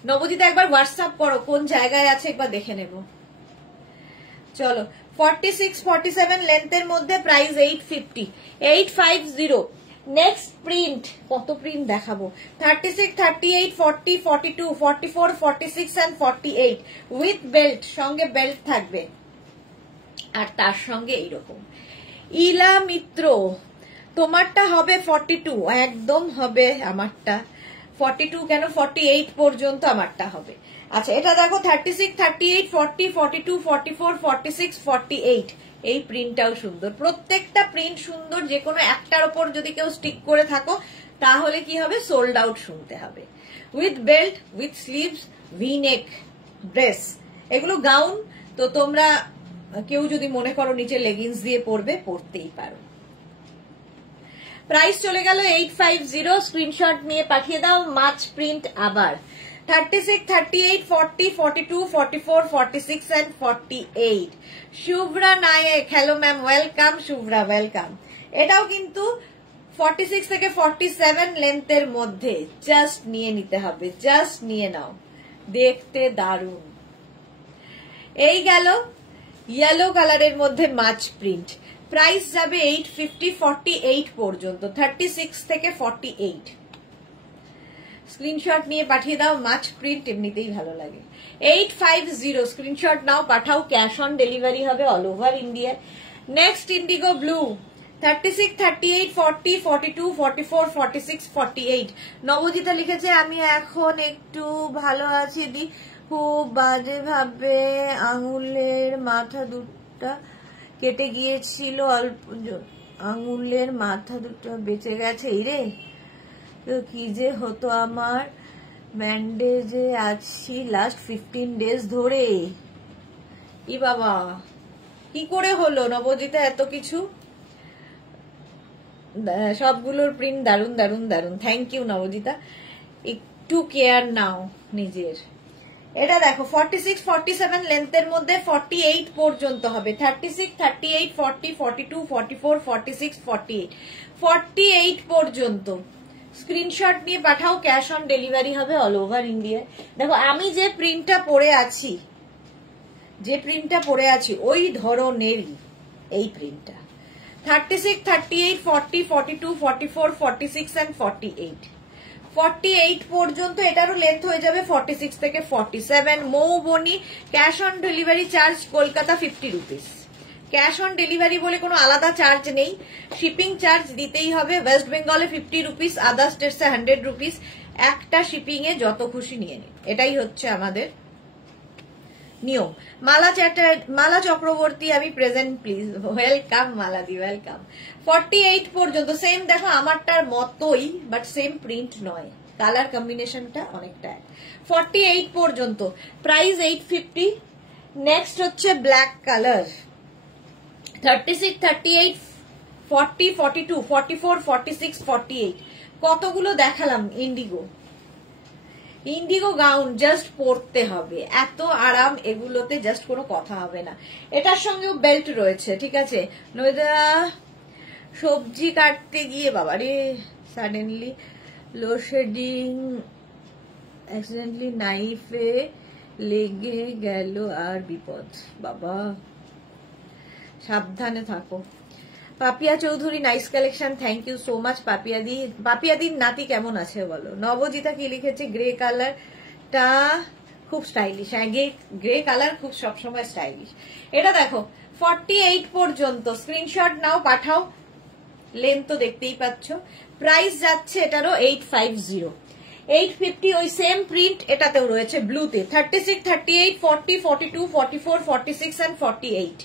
নবজিতা একবার হোয়াটসঅ্যাপ করো কোন জায়গায় আছে একবার দেখে নেব। চলো 46 47 লেন্থের মধ্যে প্রাইস 850 850। নেক্সট প্রিন্ট, কত প্রিন্ট দেখাবো? 36 38 40 42 44 46 এন্ড 48 উইথ বেল্ট, সঙ্গে বেল্ট থাকবে আর তার সঙ্গে এইরকম। ইলা মিত্র তোমারটা হবে 42, একদম হবে আমারটা 42 কেন 48 পর্যন্ত আমারটা হবে। আচ্ছা এটা দেখো 36 38 40 42 44 46 48 এই প্রিন্টটাও সুন্দর, প্রত্যেকটা প্রিন্ট সুন্দর। যে কোনো একটার উপর যদি কেউ স্টিক করে থাকো তাহলে কি হবে? সোল্ড আউট শুনতে হবে। With belt, with sleeves, V neck dress, এগুলো গাউন। তো তোমরা কেউ যদি মনে করো নিচে লেগিংস দিয়ে পরবে, পরতেই পারো। প্রাইস চলে গেল 850। স্ক্রিনশট নিয়ে পাঠিয়ে দাও। মাছ প্রিন্ট আবার 36 38 40 42 44 46 and 48। Shubhra Nayek, hello ma'am, welcome. Shubhra welcome. এটাও কিন্তু 46 থেকে 47 লেন্থের মধ্যে, জাস্ট নিয়ে নিতে হবে, জাস্ট নিয়ে নাও, দেখতে দারুণ। এই গেল ইয়েলো কালারের মধ্যে মাছ প্রিন্ট, প্রাইস যাবে 850 48 পর্যন্ত, 36 থেকে 48। স্ক্রিনশট নিয়ে পাঠিয়ে দাও। মাছ প্রিন্ট এমনিতেই ভালো লাগে। 850 স্ক্রিনশট নাও, পাঠাও। ক্যাশ অন ডেলিভারি হবে all over India. Next indigo blue 36 38 40 42 44 46 48। Nabajita লিখেছে আমি এখন একটু ভালো আছি দি, খুব বাজে ভাবে আঙুলের মাথা দুটা কেটে গিয়েছিল, অল্প আঙুলের মাথা দুটো বেঁচে গেছে। রে তো কি যে হতো আমার, ব্যান্ডেজে আছি লাস্ট 15 ডেজ ধরে। ই বাবা, কি করে হলো নবজিতা এত কিছু? সবগুলোর প্রিন্ট দারুন দারুন দারুন, থ্যাংক ইউ নবজিতা। একটু কেয়ার নাও নিজের। এটা দেখো 46 47 লেন্থের মধ্যে 48 পর্যন্ত হবে, 36 38 40 42 44 46 48 48 পর্যন্ত। স্ক্রিনশট নিয়ে পাঠাও। ক্যাশ অন ডেলিভারি হবে অল ওভার ইন্ডিয়া। দেখো আমি যে প্রিন্টটা পরে আছি ওই ধরনেরই এই প্রিন্টটা। 36 38 40 42 44 46 and 48 48 পর্যন্ত। এটারও লেন্থ হয়ে যাবে 46 থেকে 47। Moubani, cash on delivery charge Kolkata 50 rupees. Cash on delivery বলে কোনো আলাদা চার্জ নেই, শিপিং চার্জ দিতেই হবে। ওয়েস্ট বেঙ্গলে 50 রুপিস, আদার স্টেটসে 100 রুপিস। একটা শিপিং এ যত খুশি নিয়ে নিন, এটাই হচ্ছে আমাদের নিয়ম। মালা চক্রবর্তী আমি প্রেজেন্ট প্লিজ, ওয়েলকাম মালাদি, ওয়েলকাম। 48 পর্যন্ত সেম, দেখো আমারটার মতোই বাট সেম প্রিন্ট নয়, কালার কম্বিনেশনটা অনেকটা। 48 পর্যন্ত প্রাইস 850। নেক্সট হচ্ছে ব্ল্যাক কালার 36 38 40 42 44 46 48। কতগুলো দেখালাম ইন্ডিগো গাউন, জাস্ট পরতে হবে, এত আরাম এগুলোতে, জাস্ট কোনো কথা হবে না। এটার সঙ্গেও বেল্ট রয়েছে, ঠিক আছে। নইদা সবজি কাটতে গিয়ে বাবারে সাডেনলি লোডশেডিং, অ্যাক্সিডেন্টলি নাইফে লেগে গেল আর বিপদ। বাবা সাবধানে থাকো। Papiya Chowdhury nice collection, thank you so much পাপিয়াদি। পাপিয়াদির নাতি কেমন আছে বলো। নবজিতা কি লিখেছে, গ্রে কালারটা খুব স্টাইলিশ। হ্যাঁ গ্রে কালার খুব সবসময় স্টাইলিশ। এটা দেখো 48 পর্যন্ত, স্ক্রিনশট নাও, পাঠাও। লেন্থ তো দেখতেই পাচ্ছ। প্রাইস যাচ্ছে এটারও 850 850। ওই সেম প্রিন্ট এটাতেও রয়েছে ব্লুতে। 36 38 40 42 44 46 and 48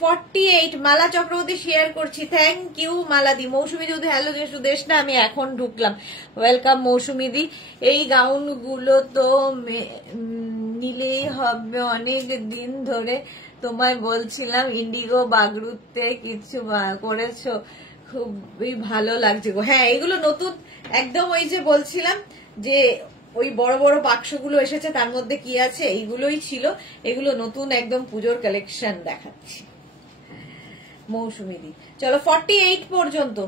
48 মালা চক্রবর্তী শেয়ার করছি, থ্যাংক ইউ মালাদি। মৌসুমী যদি হ্যালো সুদেশ না, আমি এখন ঢুকলাম, ওয়েলকাম মৌসুমী দি। এই গাউনগুলো তো নিলেই হবে, অনেক দিন ধরে তোমায় বলছিলাম ইন্ডিগো বাগরুতে কিছু করেছো, খুবই ভালো লাগছে গো। হ্যাঁ এগুলো নতুন একদম, ওই যে বলছিলাম যে ওই বড় বড় বাক্সগুলো এসেছে, তার মধ্যে কি আছে এইগুলোই ছিল, এগুলো নতুন একদম পুজোর কালেকশন দেখাচ্ছি মৌসুমী দি। চলো 48 পর্যন্ত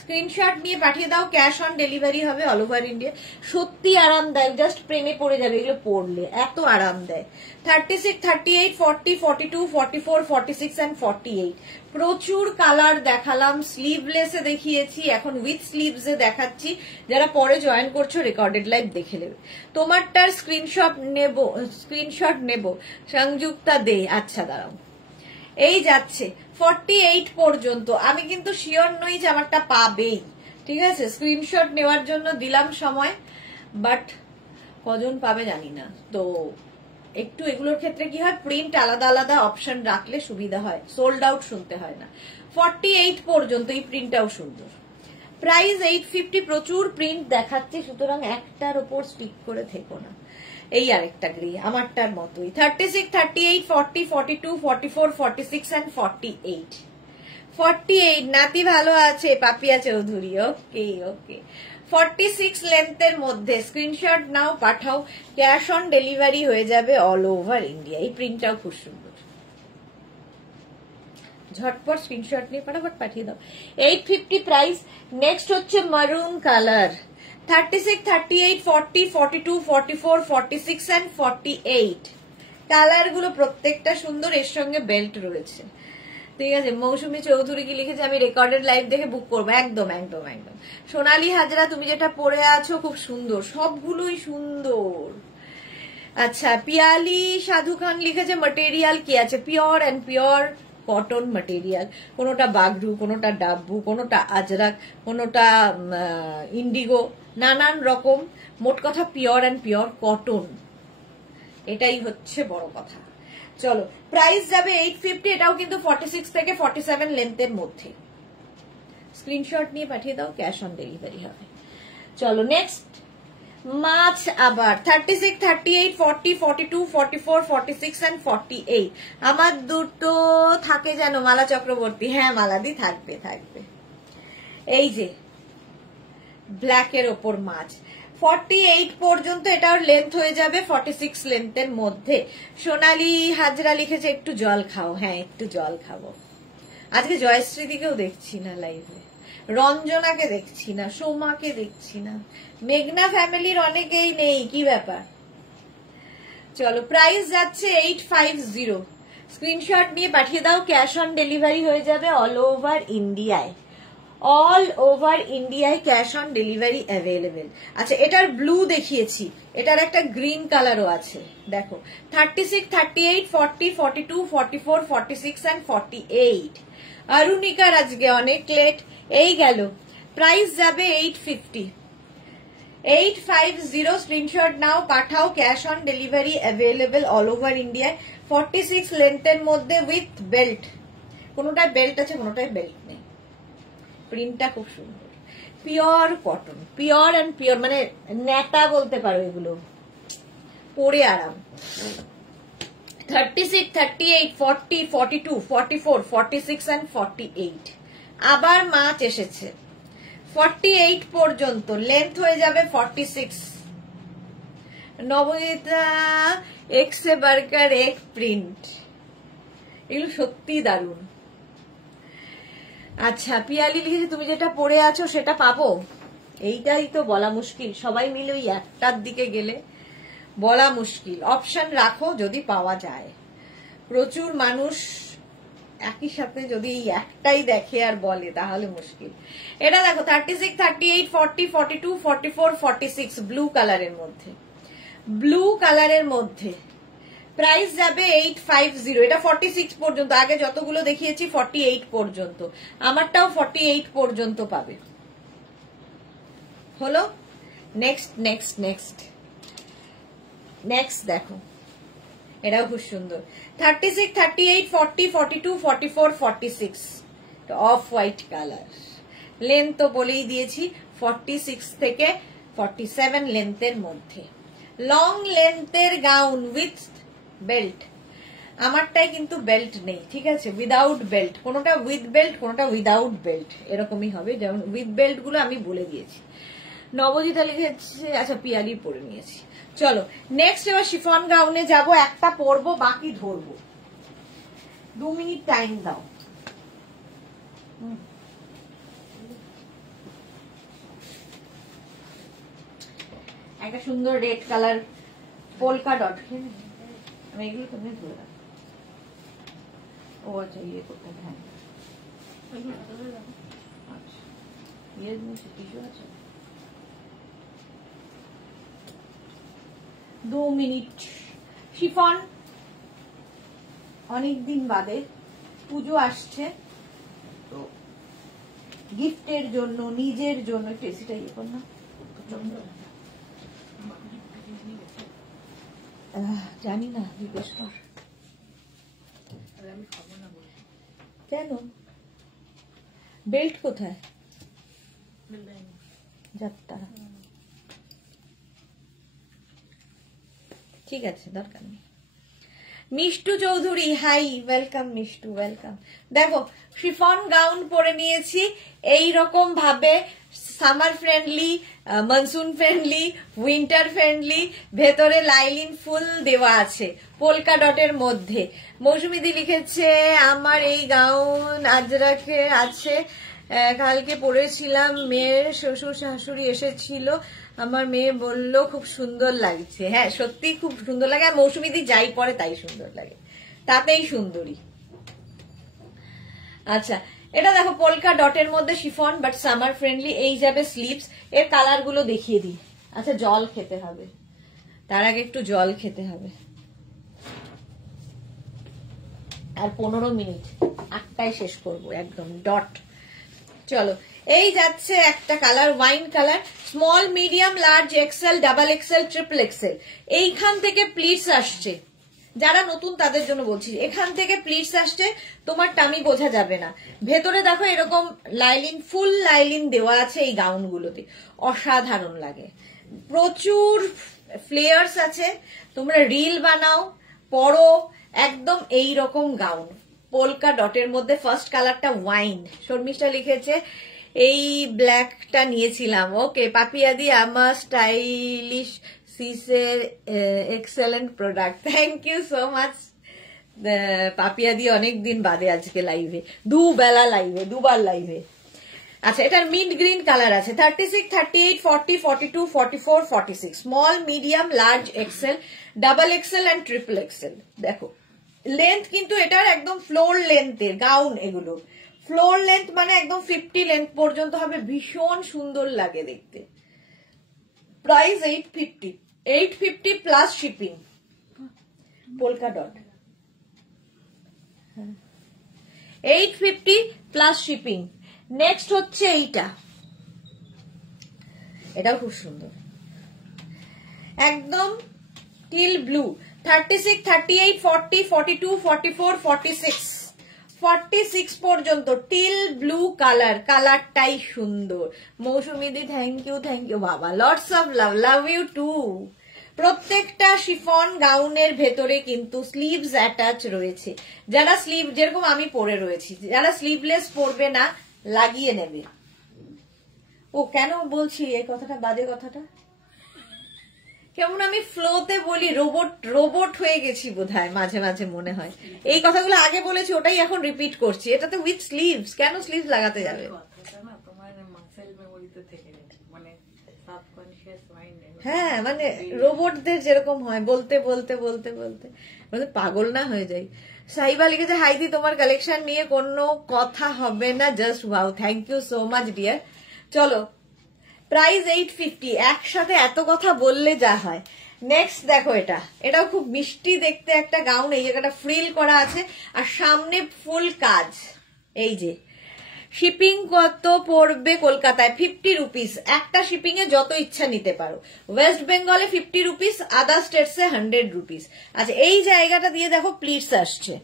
স্ক্রিনশট নিয়ে পাঠিয়ে দাও, ক্যাশ অন ডেলিভারি হবে অল ওভার ইন্ডিয়া। সত্যি আরামদায়ক, জাস্ট প্রেমে পড়ে যাবে এগুলো পরলে, এত আরাম দেয়। 36, 38, 40, 42, 44, 46 and 48 প্রচুর কালার দেখালাম। স্লিভলেসে দেখিয়েছি, এখন উইথ স্লিভসে দেখাচ্ছি। যারা পরে জয়েন করছো রেকর্ডেড লাইভ দেখে নেবে। তোমারটার স্ক্রিনশট নেব সংযুক্তা দে। আচ্ছা দাঁড়াও, এই যাচ্ছে 48 পর্যন্ত। আমি কিন্তু শিওর নই যে আমারটা পাবেই, ঠিক আছে? স্ক্রিনশট নেওয়ার জন্য দিলাম সময়, বাট কজন পাবে জানি না। তো একটু এগুলোর ক্ষেত্রে কি হয়, প্রিন্ট আলাদা আলাদা অপশন রাখলে সুবিধা হয়, সোল্ড আউট শুনতে হয় না। 48 পর্যন্ত, এই প্রিন্টটাও সুন্দর। প্রাইস 850, প্রচুর প্রিন্ট দেখাচ্ছি, সুতরাং একটার উপর স্টিক করে থেকো না। এই আরেকটা গ্রে আমারটার মতোই। 36, 38, 40, 42, 44, 46 and 48 48 নাতি ভালো আছে, পাপিয়া চৌধুরী। ওকে ওকে, 46 লেন্থের মধ্যে স্ক্রিনশট নাও, পাঠাও, ক্যাশ অন ডেলিভারি হয়ে যাবে অল ওভার ইন্ডিয়া। এই প্রিন্টটাও খুব সুন্দর, ঝটপট স্ক্রিনশট নিয়ে ফটাফট পাঠিয়ে দাও। 850 প্রাইস। নেক্সট হচ্ছে মারুন কালার। 36, 38, 40, 42, 44, 46 and 48 কালার গুলো প্রত্যেকটা সুন্দর, এর সঙ্গে বেল্ট রয়েছে, ঠিক আছে? মৌসুমী চৌধুরী কি লিখেছে, আমি রেকর্ডেড লাইভ দেখে বুক করবো। একদম একদম একদম। সোনালী হাজরা, তুমি যেটা পরে আছো খুব সুন্দর, সবগুলোই সুন্দর। আচ্ছা, পিয়ালি সাধু খান লিখেছে মটেরিয়াল কি আছে, পিওর অ্যান্ড পিওর কটন মটেরিয়াল। কোনোটা বাগরু, কোনোটা ডাব্বু, কোনোটা আজরাক, কোনোটা ইন্ডিগো, নানান রকম। মোট কথা পিওর অ্যান্ড পিওর কটন, এটাই হচ্ছে বড় কথা। চলো, প্রাইস যাবে 850, এটাও কিন্তু 46 থেকে 47 লেন্থের মধ্যে। স্ক্রিনশট নিয়ে পাঠিয়ে দাও, ক্যাশ অন ডেলিভারি হবে। চলো নেক্সট মাছ আবার 36, 38, 40, 42, 44, 46 and 48 আমার দুটো থাকে যেন মালা চক্রবর্তী। হ্যাঁ মালাদি, থাকবে থাকবে। এই যে ব্ল্যাকের ওপর মাছ 48 পর্যন্ত, এটার লেন্থ হয়ে যাবে 46 লেন্থের মধ্যে। সোনালী হাজরা লিখেছে একটু জল খাও। হ্যাঁ একটু জল খাবো। আজকে জয়শ্রীদিকেও দেখছি না লাইভে, রঞ্জনাকে দেখছি না, সোমাকে দেখছি না, মেঘনা ফ্যামিলির অনেকেই নেই, কি ব্যাপার? চলো, প্রাইস যাচ্ছে 850। স্ক্রিনশট নিয়ে পাঠিয়ে দাও, ক্যাশ অন ডেলিভারি হয়ে যাবে অল ওভার ইন্ডিয়ায়। অল ওভার ইন্ডিয়ায় ক্যাশ অন ডেলিভারি অ্যাভেলেবেল। আচ্ছা, এটার ব্লু দেখিয়েছি, এটার একটা গ্রিন কালারও আছে, দেখো। 36, 38, 40, 42, 44, 46 and 48 অরুণিকার আজকে অনেক লেট। এই গেল, প্রাইস যাবে 850। 850 স্ক্রিনশট নাও, পাঠাও, cash on delivery available all over ইন্ডিয়ায়। 46 লেন্থের মধ্যে উইথ বেল্ট, কোনোটায় বেল্ট আছে কোনোটায় বেল্ট নেই। প্রিন্টটা খুব সুন্দর, pure cotton, pure and pure, মানে নেতা বলতে পারো এগুলো, পরে আরাম। 36, 38, 40, 42, 44, 46 and 48 আবার মাছ এসেছে 48 পর্যন্ত, লেন্থ হয়ে যাবে 46। নবনীতা এক্সে বার্গার এক প্রিন্ট, এগুলো সত্যি দারুণ। আচ্ছা, পিয়ালি লিখেছে তুমি যেটা পরে আছো সেটা পাবো, এইটাই তো বলা মুশকিল। সবাই মিলে ওই একটার দিকে গেলে বলা মুশকিল। অপশন রাখো যদি পাওয়া যায়। প্রচুর মানুষ একই সাথে যদি এই একটাই দেখে আর বলে তাহলে মুশকিল। এটা দেখো 36, 38, 40, 42, 44, 46 ব্লু কালারের মধ্যে, ব্লু কালারের মধ্যে। প্রাইস যাবে 850। এটা 46 পর্যন্ত, আগে যতগুলো দেখিয়েছি 48 পর্যন্ত, আমারটাও 48 পর্যন্ত পাবে। হলো, নেক্সট নেক্সট নেক্সট নেক্সট দেখো, এটাও খুব সুন্দর। 36, 38, 40, 42, 44, 46 অফ হোয়াইট কালার। লেন্থ তো বলেই দিয়েছি 46 থেকে 47 লেন্থের মধ্যে। লং লেন্থের গাউন উইথ বেল্ট। আমারটাই কিন্তু বেল্ট নেই, ঠিক আছে, উইদাউট বেল্ট। কোনোটা উইথ বেল্ট, কোনোটা উইদাউট বেল্ট, এরকমই হবে। যেমন উইথ বেল্ট গুলো আমি বলে দিয়েছি। নবজিতা লিখেছে, আচ্ছা পিয়ালি পরে নিয়েছি। চলো নেক্সট এবার শিফন গাউনে যাব। একটা পরবো, বাকি ধরবো। 2 মিনিট টাইম দাও। একটা সুন্দর রেড কালার পোলকা ডট। আমি এগুলো তুমি ধরে রাখো। ও আচ্ছা, ইয়ে করতে হবে। হ্যাঁ আচ্ছা, ইয়ে টিস্যু আছে। 2 মিনিট। শিফন অনেকদিন বাদে পুজো আসছে, তো গিফটের জন্য, নিজের জন্য একটু এসিটা ইয়ে কর না। জানি না, জিজ্ঞেস কর। কেন? বেল্ট কোথায়? যাত্রা। ঠিক আছে, দরকার নেই। Mishtu Chowdhury, hi, welcome Mishtu, welcome. দেখো শিফন গাউন পরে নিয়েছি এই রকম ভাবে, summer friendly, monsoon friendly, winter friendly. ভেতরে লাইলিন ফুল দেওয়া আছে পোলকা ডটের মধ্যে। মৌসুমিদি লিখেছে, আমার এই গাউন আজরাকে আছে, কালকে পরেছিলাম, মেয়ের শ্বশুর শাশুড়ি এসেছিল, আমার মেয়ে বলল খুব সুন্দর লাগছে। হ্যাঁ সত্যি খুব সুন্দর লাগে। আর মৌসুমিদি যাই পরে তাই সুন্দর লাগে, তাতেই সুন্দরী। আচ্ছা এটা দেখো পোলকা ডটের মধ্যে শিফন, বাট সামার ফ্রেন্ডলি। এই যাবে স্লিভস। এর কালার গুলো দেখিয়ে দিই। আচ্ছা জল খেতে হবে, তার আগে একটু জল খেতে হবে। আর 15 মিনিট, 8টায় শেষ করব একদম ডট। চলো এই যাচ্ছে একটা colour, wine colour, small, medium, large, XL, double XL, triple XL. এইখান থেকে প্লিটস আসছে, যারা নতুন তাদের জন্য বলছি, এখান থেকে প্লিটস আসছে, তোমার টামি বোঝা যাবে না। ভেতরে দেখো এরকম লাইলিন, ফুল লাইলিন দেওয়া আছে এই গাউন গুলোতে, অসাধারণ লাগে। প্রচুর ফ্লেয়ার্স আছে, তোমরা রিল বানাও, পরো, একদম এই রকম গাউন পোলকা ডটের মধ্যে। ফার্স্ট কালারটা ওয়াইন, শর্মিষ্ঠা লিখেছে এই ব্ল্যাকটা নিয়েছিলাম। ওকে পাপিয়াদি, আমার স্টাইলিশ সিসের excellent product, thank you so much পাপিয়াদি। অনেকদিন বাদে আজকে লাইভে, দুবেলা লাইভে, দুবার লাইভে। আচ্ছা এটার মিন্ট গ্রিন কালার আছে। 36, 38, 40, 42, 44, 46, small, medium, large, XL, double XL and triple XL. দেখো লেন্থ কিন্তু এটার একদম ফ্লোর লেন্থের গাউন, এগুলো ফ্লোর লেন্থ মানে একদম 50 লেন্থ পর্যন্ত হবে, ভীষণ সুন্দর লাগে দেখতে। Price 850, 850 plus shipping, polka dot. 850 plus shipping. Next হচ্ছে এইটা, এটাও খুব সুন্দর, একদম টিল ব্লু। 36, 38, 40, 42, 44, 46, 46 পর্যন্ত টিল ব্লু কালার। কালারটাই সুন্দর। মৌসুমিদি থ্যাংক ইউ, থ্যাংক ইউ বাবা, lots of love, love you too. প্রত্যেকটা শিফন গাউনের ভেতরে কিন্তু স্লিভস অ্যাটাচ রয়েছে। যারা স্লিভ, যেরকম আমি পরে রয়েছি, যারা স্লিভলেস পরবে না লাগিয়ে নেবে। ও কেন বলছি এই কথাটা, বাজে কথাটা, কেমন আমি ফ্লোতে বলি, রোবট রোবট হয়ে গেছি বোধহয়, মাঝে মাঝে মনে হয়। এই কথাগুলো আগে বলেছি, ওটাই এখন রিপিট করছি। এটা তো উইথ স্লিভস, কেন স্লিভস লাগাতে যাবে? হ্যাঁ মানে রোবটদের যেরকম হয়, বলতে বলতে বলতে বলতে পাগল না হয়ে যাই। সাহিবা লিখেছে, হাইদি তোমার কালেকশন নিয়ে কোনো কথা হবে না, just wow, thank you so much dear. চলো প্রাইস 850, একসাথে এত কথা বললে যা হয়। নেক্সট দেখো এটা, এটাও খুব মিষ্টি দেখতে একটা গাউন। এই জায়গাটা ফ্রিল করা আছে আর সামনে ফুল কাজ, এই যে শিপিং কত পড়বে কলকাতায়? 50 রুপিস, একটা শিপিং এ যত ইচ্ছা নিতে পারো। ওয়েস্ট বেঙ্গলে 50 রুপিস, আদার স্টেটসে 100 রুপিস। আচ্ছা, এই জায়গাটা দিয়ে দেখো প্লিটস আসছে,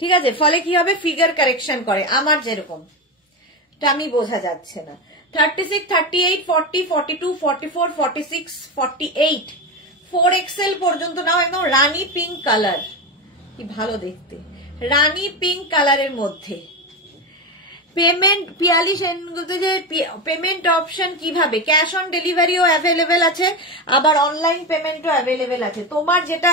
ঠিক আছে, ফলে কি হবে, ফিগার কারেকশন করে, আমার যেরকম টামি বোঝা যাচ্ছে না। 36, 38, 40, 42, 44, 46, 48, 4XL পর্যন্ত নাও। একদম রানী পিঙ্ক কালার, কি ভালো দেখতে, রানী পিঙ্ক কালারের মধ্যে। পেমেন্ট 42 সেনগুলোতে যে পেমেন্ট অপশন কিভাবে? ক্যাশ অন ডেলিভারিও অ্যাভেলেবেল আছে, আবার অনলাইন পেমেন্টও অ্যাভেলেবেল আছে। তোমার যেটা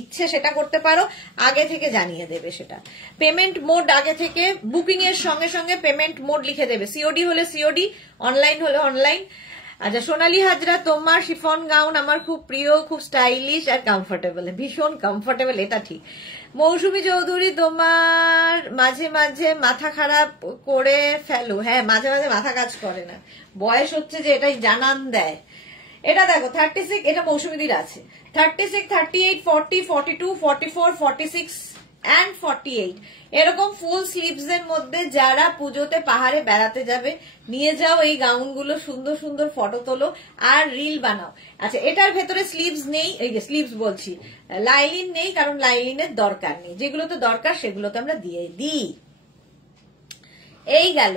ইচ্ছে সেটা করতে পারো, আগে থেকে জানিয়ে দেবে সেটা। পেমেন্ট মোড আগে থেকে বুকিং এর সঙ্গে সঙ্গে পেমেন্ট মোড লিখে দেবে, সিওডি হলে সিওডি, অনলাইন হলে অনলাইন। আচ্ছা, সোনালী হাজরা, তোমার শিফন গাউন আমার খুব প্রিয়, খুব স্টাইলিশ আর কমফোর্টেবল, ভীষণ কমফোর্টেবল, এটা ঠিক। মৌসুমী চৌধুরী, তোমার মাঝে মাঝে মাথা খারাপ করে ফেলো? হ্যাঁ, মাঝে মাঝে মাথা কাজ করে না, বয়স হচ্ছে যে এটাই জানান দেয়। এটা দেখো 36, এটা মৌসুমীদের আছে, 36, 38, 40, 42, 44, 46 and 48 এরকম ফুল স্লিভস এর মধ্যে যারা পুজোতে পাহাড়ে বেড়াতে যাবে নিয়ে যাও এই গাউনগুলো, সুন্দর সুন্দর ফটো তোলো আর রিল বানাও। আচ্ছা, এটার ভেতরে স্লিভস নেই, এই যে স্লিভস বলছি, লাইলিন নেই, কারণ লাইলিনের দরকার নেই, যেগুলোতে দরকার সেগুলোতে আমরা দিয়ে দিই। এই গেল,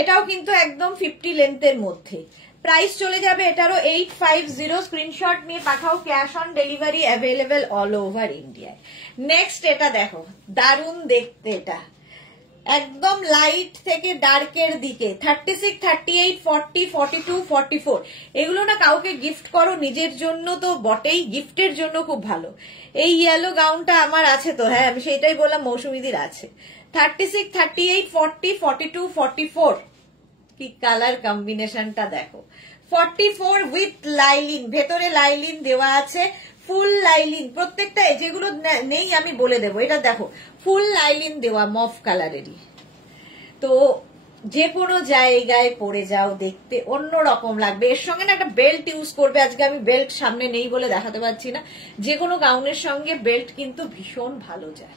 এটাও কিন্তু একদম 50 লেন্থের মধ্যে। প্রাইস চলে যাবে এটারও 850, স্ক্রিনশট নিয়ে পাঠাও, cash on delivery available all over ইন্ডিয়ায়। নেক্সট এটা দেখো, দারুণ দেখতে, এটা একদম লাইট থেকে ডার্কের দিকে, 36, 38, 40, 42, 44 এগুলো না কাউকে গিফট করো, নিজের জন্য তো বটেই, গিফটের জন্য খুব ভালো। এই ইয়েলো গাউনটা আমার আছে তো, হ্যাঁ আমি সেইটাই বললাম, মৌসুমীদের আছে। 36, 38, 40, 42, 44 কি কালার কম্বিনেশনটা দেখো। 44 উইথ লাইলিন, ভেতরে লাইলিন দেওয়া আছে, ফুল লাইলিন, প্রত্যেকটা যেগুলো নেই আমি বলে দেবো। এটা দেখো ফুল লাইলিন দেওয়া, মফ কালারেরই, তো যে কোনো জায়গায় পরে যাও দেখতে অন্যরকম লাগবে। এর সঙ্গে না একটা বেল্ট ইউজ করবে, আজকে আমি বেল্ট সামনে নেই বলে দেখাতে পারছি না, যে কোনো গাউনের সঙ্গে বেল্ট কিন্তু ভীষণ ভালো যায়।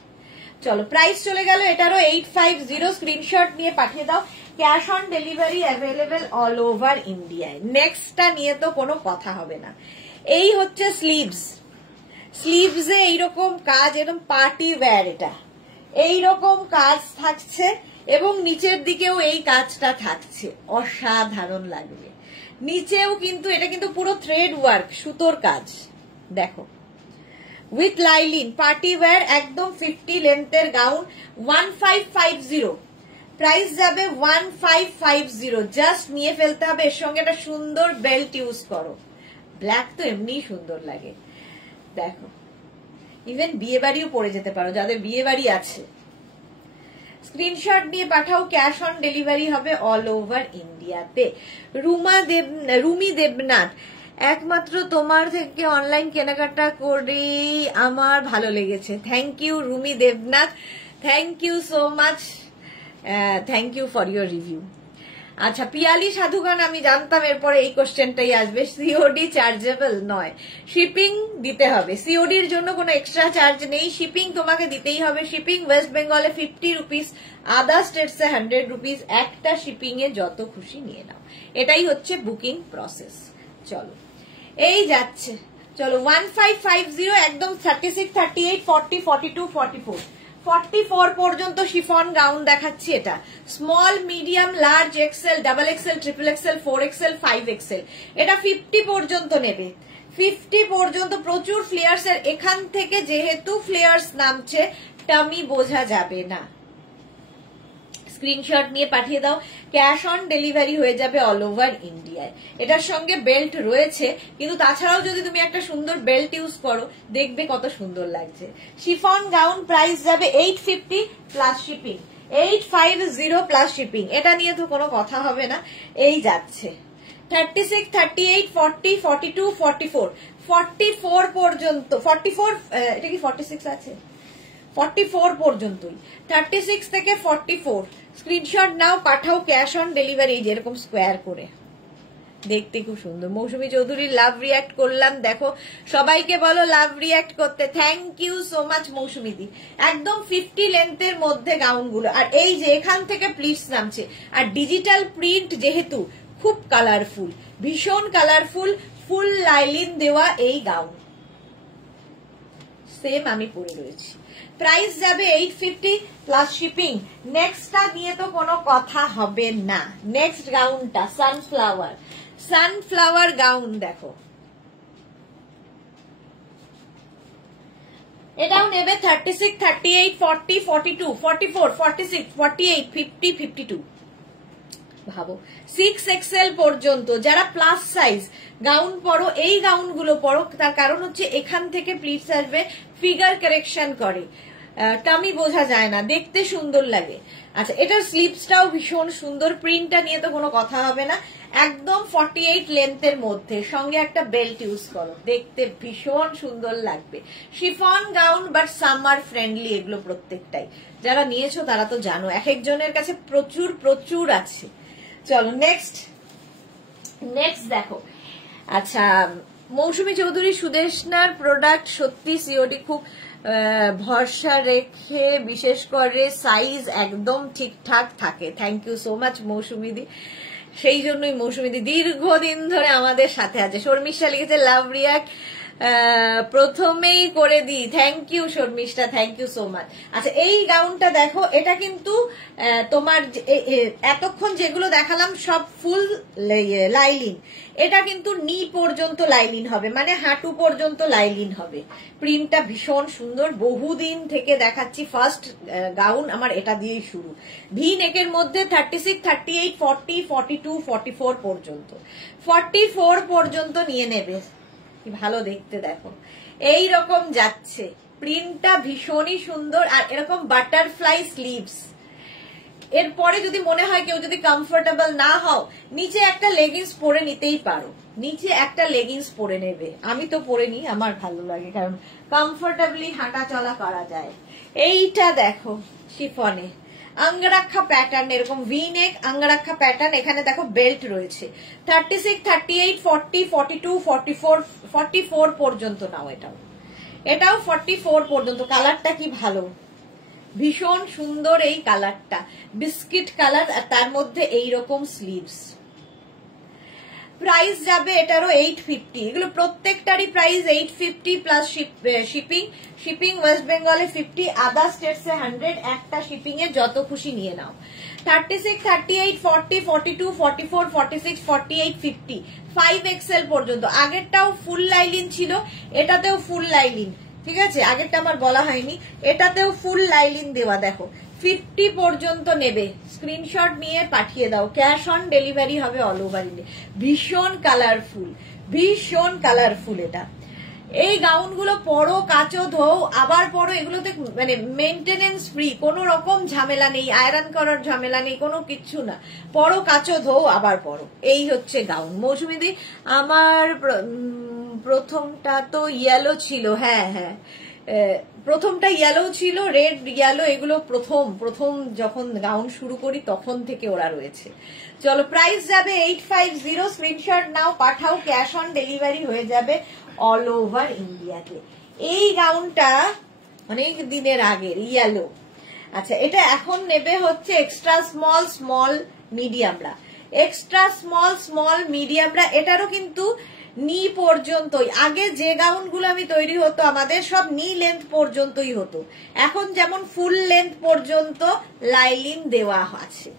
চলো, প্রাইস চলে গেল এটারও 850, স্ক্রিনশট নিয়ে পাঠিয়ে দাও, cash on delivery available all over ইন্ডিয়ায়। নেক্সটটা নিয়ে তো কোনো কথা হবে না। এই হচ্ছে স্লিভস, স্লিভসে এইরকম কাজ, এরকম পার্টি ওয়্যার, এটা এইরকম কাজ থাকছে এবং নিচের দিকেও এই কাজটা থাকছে, অসাধারণ লাগবে। নিচেও কিন্তু এটা কিন্তু পুরো থ্রেড ওয়ার্ক, সুতোর কাজ দেখো, উইথ লাইলিন, পার্টি ওয়্যার, একদম 50 লেন্থের গাউন, 1550, প্রাইস যাবে 1550, জাস্ট নিয়ে ফেলতে হবে। এর সঙ্গে একটা সুন্দর বেল্ট ইউজ করো, ব্ল্যাক তো এমনি সুন্দর লাগে দেখো, ইভেন বিয়ে বাড়িও পরে যেতে পারো যাদের বিয়ে বাড়ি আছে। স্ক্রিনশট নিয়ে পাঠাও, ক্যাশ অন ডেলিভারি হবে অল ওভার ইন্ডিয়াতে। রুমি দেবনাথ, একমাত্র তোমার থেকে অনলাইন কেনাকাটা করে আমার ভালো লেগেছে। Thank you Rumi Debnath, thank you so much, thank you for your review. আচ্ছা, পিয়ালি সাধুগান, আমি জানতাম এরপরে এই কোশ্চেনটাই আসবে। সিওডি চার্জেবল নয়, শিপিং দিতে হবে, সিওডির জন্য কোনো এক্সট্রা চার্জ নেই, শিপিং তোমাকে দিতেই হবে। শিপিং ওয়েস্ট বেঙ্গলে 50 রুপিস, আদার স্টেটসে 100 রুপিস, একটা শিপিং এ যত খুশি নিয়ে নাও, এটাই হচ্ছে বুকিং প্রসেস। চলো, এই যাচ্ছে, চলো 1550, একদম 36, 38, 40, 42, 44, 44 পর্যন্ত শিফন গাউন দেখাচ্ছি। এটা small, medium, large, XL, double XL, triple XL, 4XL, 5XL, এটা 50 পর্যন্ত নেবে, 50 পর্যন্ত। প্রচুর ফ্লেয়ার্স এর, এখান থেকে যেহেতু ফ্লেয়ার্স নামছে টামি বোঝা যাবে না। স্ক্রিনশট নিয়ে পাঠিয়ে দাও, ক্যাশ অন ডেলিভারি হয়ে যাবে অল ওভার ইন্ডিয়ায়। এটার সঙ্গে বেল্ট রয়েছে, কিন্তু তাছাড়াও যদি তুমি একটা সুন্দর বেল্ট ইউজ করো দেখবে কত সুন্দর লাগছে। শিফন গাউন প্রাইস যাবে 850 প্লাস শিপিং, 850 প্লাস শিপিং, এটা নিয়ে তো কোনো কথা হবে না। এই যাচ্ছে 36, 38, 40, 42, 44, 44 পর্যন্ত, 44, এটা কি 46 আছে, 44 পর্যন্তই, 36 থেকে 44। স্ক্রিনশট নাও, পাঠাও, ক্যাশ অন ডেলিভারি, যেরকম স্কোয়ার করে দেখতে খুব সুন্দর। মৌসুমী চৌধুরী লাভ রিয়াক্ট করলাম, দেখো সবাইকে বলো লাভ রিয়াক্ট করতে। থ্যাংক ইউ সো মাচ মৌসুমী দি। একদম 50 লেন্থের মধ্যে গাউন গুলো, আর এই যে এখান থেকে প্লিটস নামছে, আর ডিজিটাল প্রিন্ট যেহেতু খুব কালারফুল, ভীষণ কালারফুল, ফুল লাইলিন দেওয়া এই গাউন সেম আমি পরে রয়েছি। প্রাইস যাবে 850 প্লাস শিপিং। নেক্সটটা নিয়ে তো কোনো কথা হবে না। নেক্সট গাউনটা সানফ্লাওয়ার, সানফ্লাওয়ার গাউন দেখো, এটাও নেবে 36, 38, 40, 42, 44, 46, 48, 50, 52। ভাবো 6XL পর্যন্ত যারা প্লাস সাইজ গাউন পরো, এই গাউন গুলো পরো। তার কারণ হচ্ছে এখান থেকে প্লিটস আসবে, ফিগার কারেকশন করে, টামি বোঝা যায় না, দেখতে সুন্দর লাগে। আচ্ছা, এটার স্লিভসটাও ভীষণ সুন্দর, প্রিন্টটা নিয়ে তো কোনো কথা হবে না। একদম 48 লেন্থের মধ্যে, সঙ্গে একটা বেল্ট ইউজ করো, দেখতে ভীষণ সুন্দর লাগবে। Chiffon gown but summer friendly, এগুলো প্রত্যেকটাই যারা নিয়েছো তারা তো জানো, এক একজনের কাছে প্রচুর প্রচুর আছে। চলো নেক্সট দেখো। আচ্ছা, মৌসুমী চৌধুরী সুদেশনার প্রোডাক্ট সত্যি সিওডি খুব ভরসা রেখে, বিশেষ করে সাইজ একদম ঠিকঠাক থাকে। থ্যাংক ইউ সো মাচ মৌসুমী দি, সেই জন্যই মৌসুমী দি দীর্ঘদিন ধরে আমাদের সাথে আছে। শর্মিষ্ঠা লিখেছে লাভ রিয়াক্ট প্রথমেই করে দিই। Thank you Sharmistha, thank you so much. আচ্ছা, এই গাউনটা দেখো, এটা কিন্তু তোমার এতক্ষণ যেগুলো দেখালাম সব ফুল লাইলিন, এটা কিন্তু নি পর্যন্ত লাইলিন হবে, মানে হাঁটু পর্যন্ত লাইলিন হবে। প্রিন্টটা ভীষণ সুন্দর, বহুদিন থেকে দেখাচ্ছি, ফার্স্ট গাউন আমার এটা দিয়েই শুরু। ভি নেকের মধ্যে 36, 38, 40, 42, 44 পর্যন্ত, 44 পর্যন্ত নিয়ে নেবে। ভালো দেখতে দেখো, এই রকম যাচ্ছে, প্রিন্টটা ভীষণই সুন্দর, আর এরকম বাটারফ্লাই স্লিভস। এরপরে যদি মনে হয় কেউ যদি কমফোর্টেবল না হও, নিচে একটা লেগিংস পরে নিতেই পারো, নিচে একটা লেগিংস পরে নেবে। আমি তো পরে নিই, আমার ভালো লাগে, কারণ কমফোর্টেবলি হাঁটা চলা করা যায়। এইটা দেখো শিফনে অঙ্গরাক্ষা প্যাটার্ন, এরকম ভি নেক অঙ্গরাক্ষা প্যাটার্ন, এখানে দেখো বেল্ট রয়েছে। 36, 38, 40, 42, 44 পর্যন্ত নাও। এটাও 44 পর্যন্ত। কালারটা কি ভালো, ভীষণ সুন্দর এই কালারটা, বিস্কিট কালার, আর তার মধ্যে এইরকম স্লিভস। প্রাইস যাবে এটারও 850। এগুলো প্রত্যেকটারই প্রাইস 850 প্লাস শিপিং ওয়েস্ট বেঙ্গলে 50, আদার স্টেটসে 100। একটা শিপিং এ যত খুশি নিয়ে নাও। 36, 38, 40, 42, 44, 46, 48, 50, 5XL পর্যন্ত। আগেরটাও ফুল লাইলিন ছিল, এটাতেও ফুল লাইলিন, ঠিক আছে, আগেরটা আমার বলা হয়নি, এটাতেও ফুল লাইলিন দেওয়া। দেখো 50 পর্যন্ত নেবে, স্ক্রিনশট নিয়ে পাঠিয়ে দাও, ক্যাশ অন ডেলিভারি হবে অল ওভার ইন্ডিয়া। ভীষণ কালারফুল, ভীষণ কালারফুল। এটা এই গাউনগুলো পরো, কাচো, ধোও, আবার পরো, এগুলোতে মানে মেইনটেনেন্স ফ্রি, কোনো রকম ঝামেলা নেই, আয়রন করার ঝামেলা নেই, কোনো কিচ্ছু না। পরো, কাচো, ধোও, আবার পরো। এই হচ্ছে গাউন। মৌসুমী দি, আমার প্রথমটা তো ইয়েলো ছিল, হ্যাঁ হ্যাঁ, প্রথমটা ইয়েলো ছিল, রেড ইয়েলো, এগুলো প্রথম যখন গাউন শুরু করি তখন থেকে ওরা রয়েছে। চলো, প্রাইস যাবে 850, স্ক্রিনশট নাও, পাঠাও, ক্যাশ অন ডেলিভারি হয়ে যাবে অল ওভার ইন্ডিয়াতে। এই গাউনটা অনেক দিনের আগের, ইয়েলো। আচ্ছা, এটা এখন নেবে হচ্ছে এক্সট্রা স্মল মিডিয়ামরা, এক্সট্রা স্মল মিডিয়ামরা। এটারও কিন্তু নি পর্যন্তই, আগে যে গাউনগুলো আমি তৈরি হতো আমাদের সব নি লেন্থ পর্যন্তই হতো, এখন যেমন ফুল লেন্থ পর্যন্ত লাইলিন দেওয়া আছে।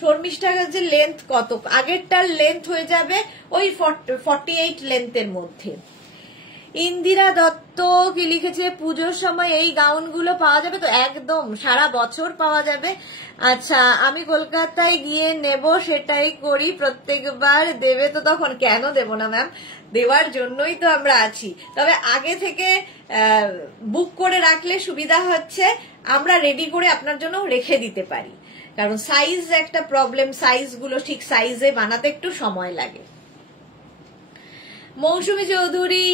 শর্মিষ্ঠার কাছে লেন্থ কত, আগেরটার লেন্থ হয়ে যাবে ওই 48 লেন্থের মধ্যে। ইন্দিরা দত্ত কি লিখেছে, পুজোর সময় এই গাউনগুলো পাওয়া যাবে তো? একদম সারা বছর পাওয়া যাবে। আচ্ছা, আমি কলকাতায় গিয়ে নেব, সেটাই করি প্রত্যেকবার। দেবে তো তখন? কেন দেব না ম্যাম, দেওয়ার জন্যই তো আমরা আছি। তবে আগে থেকে বুক করে রাখলে সুবিধা হচ্ছে, আমরা রেডি করে আপনার জন্য রেখে দিতে পারি, কারণ সাইজ একটা প্রবলেম, সাইজগুলো ঠিক সাইজে বানাতে একটু সময় লাগে। মৌসুমী চৌধুরী,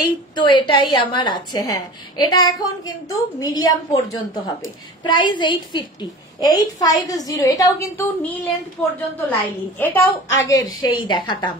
এই তো এটাই আমার আছে। হ্যাঁ, এটা এখন কিন্তু মিডিয়াম পর্যন্ত হবে। প্রাইস 850। 850, এটাও কিন্তু নি লেন্থ পর্যন্ত লাইলিন, এটাও আগের সেই দেখাতাম,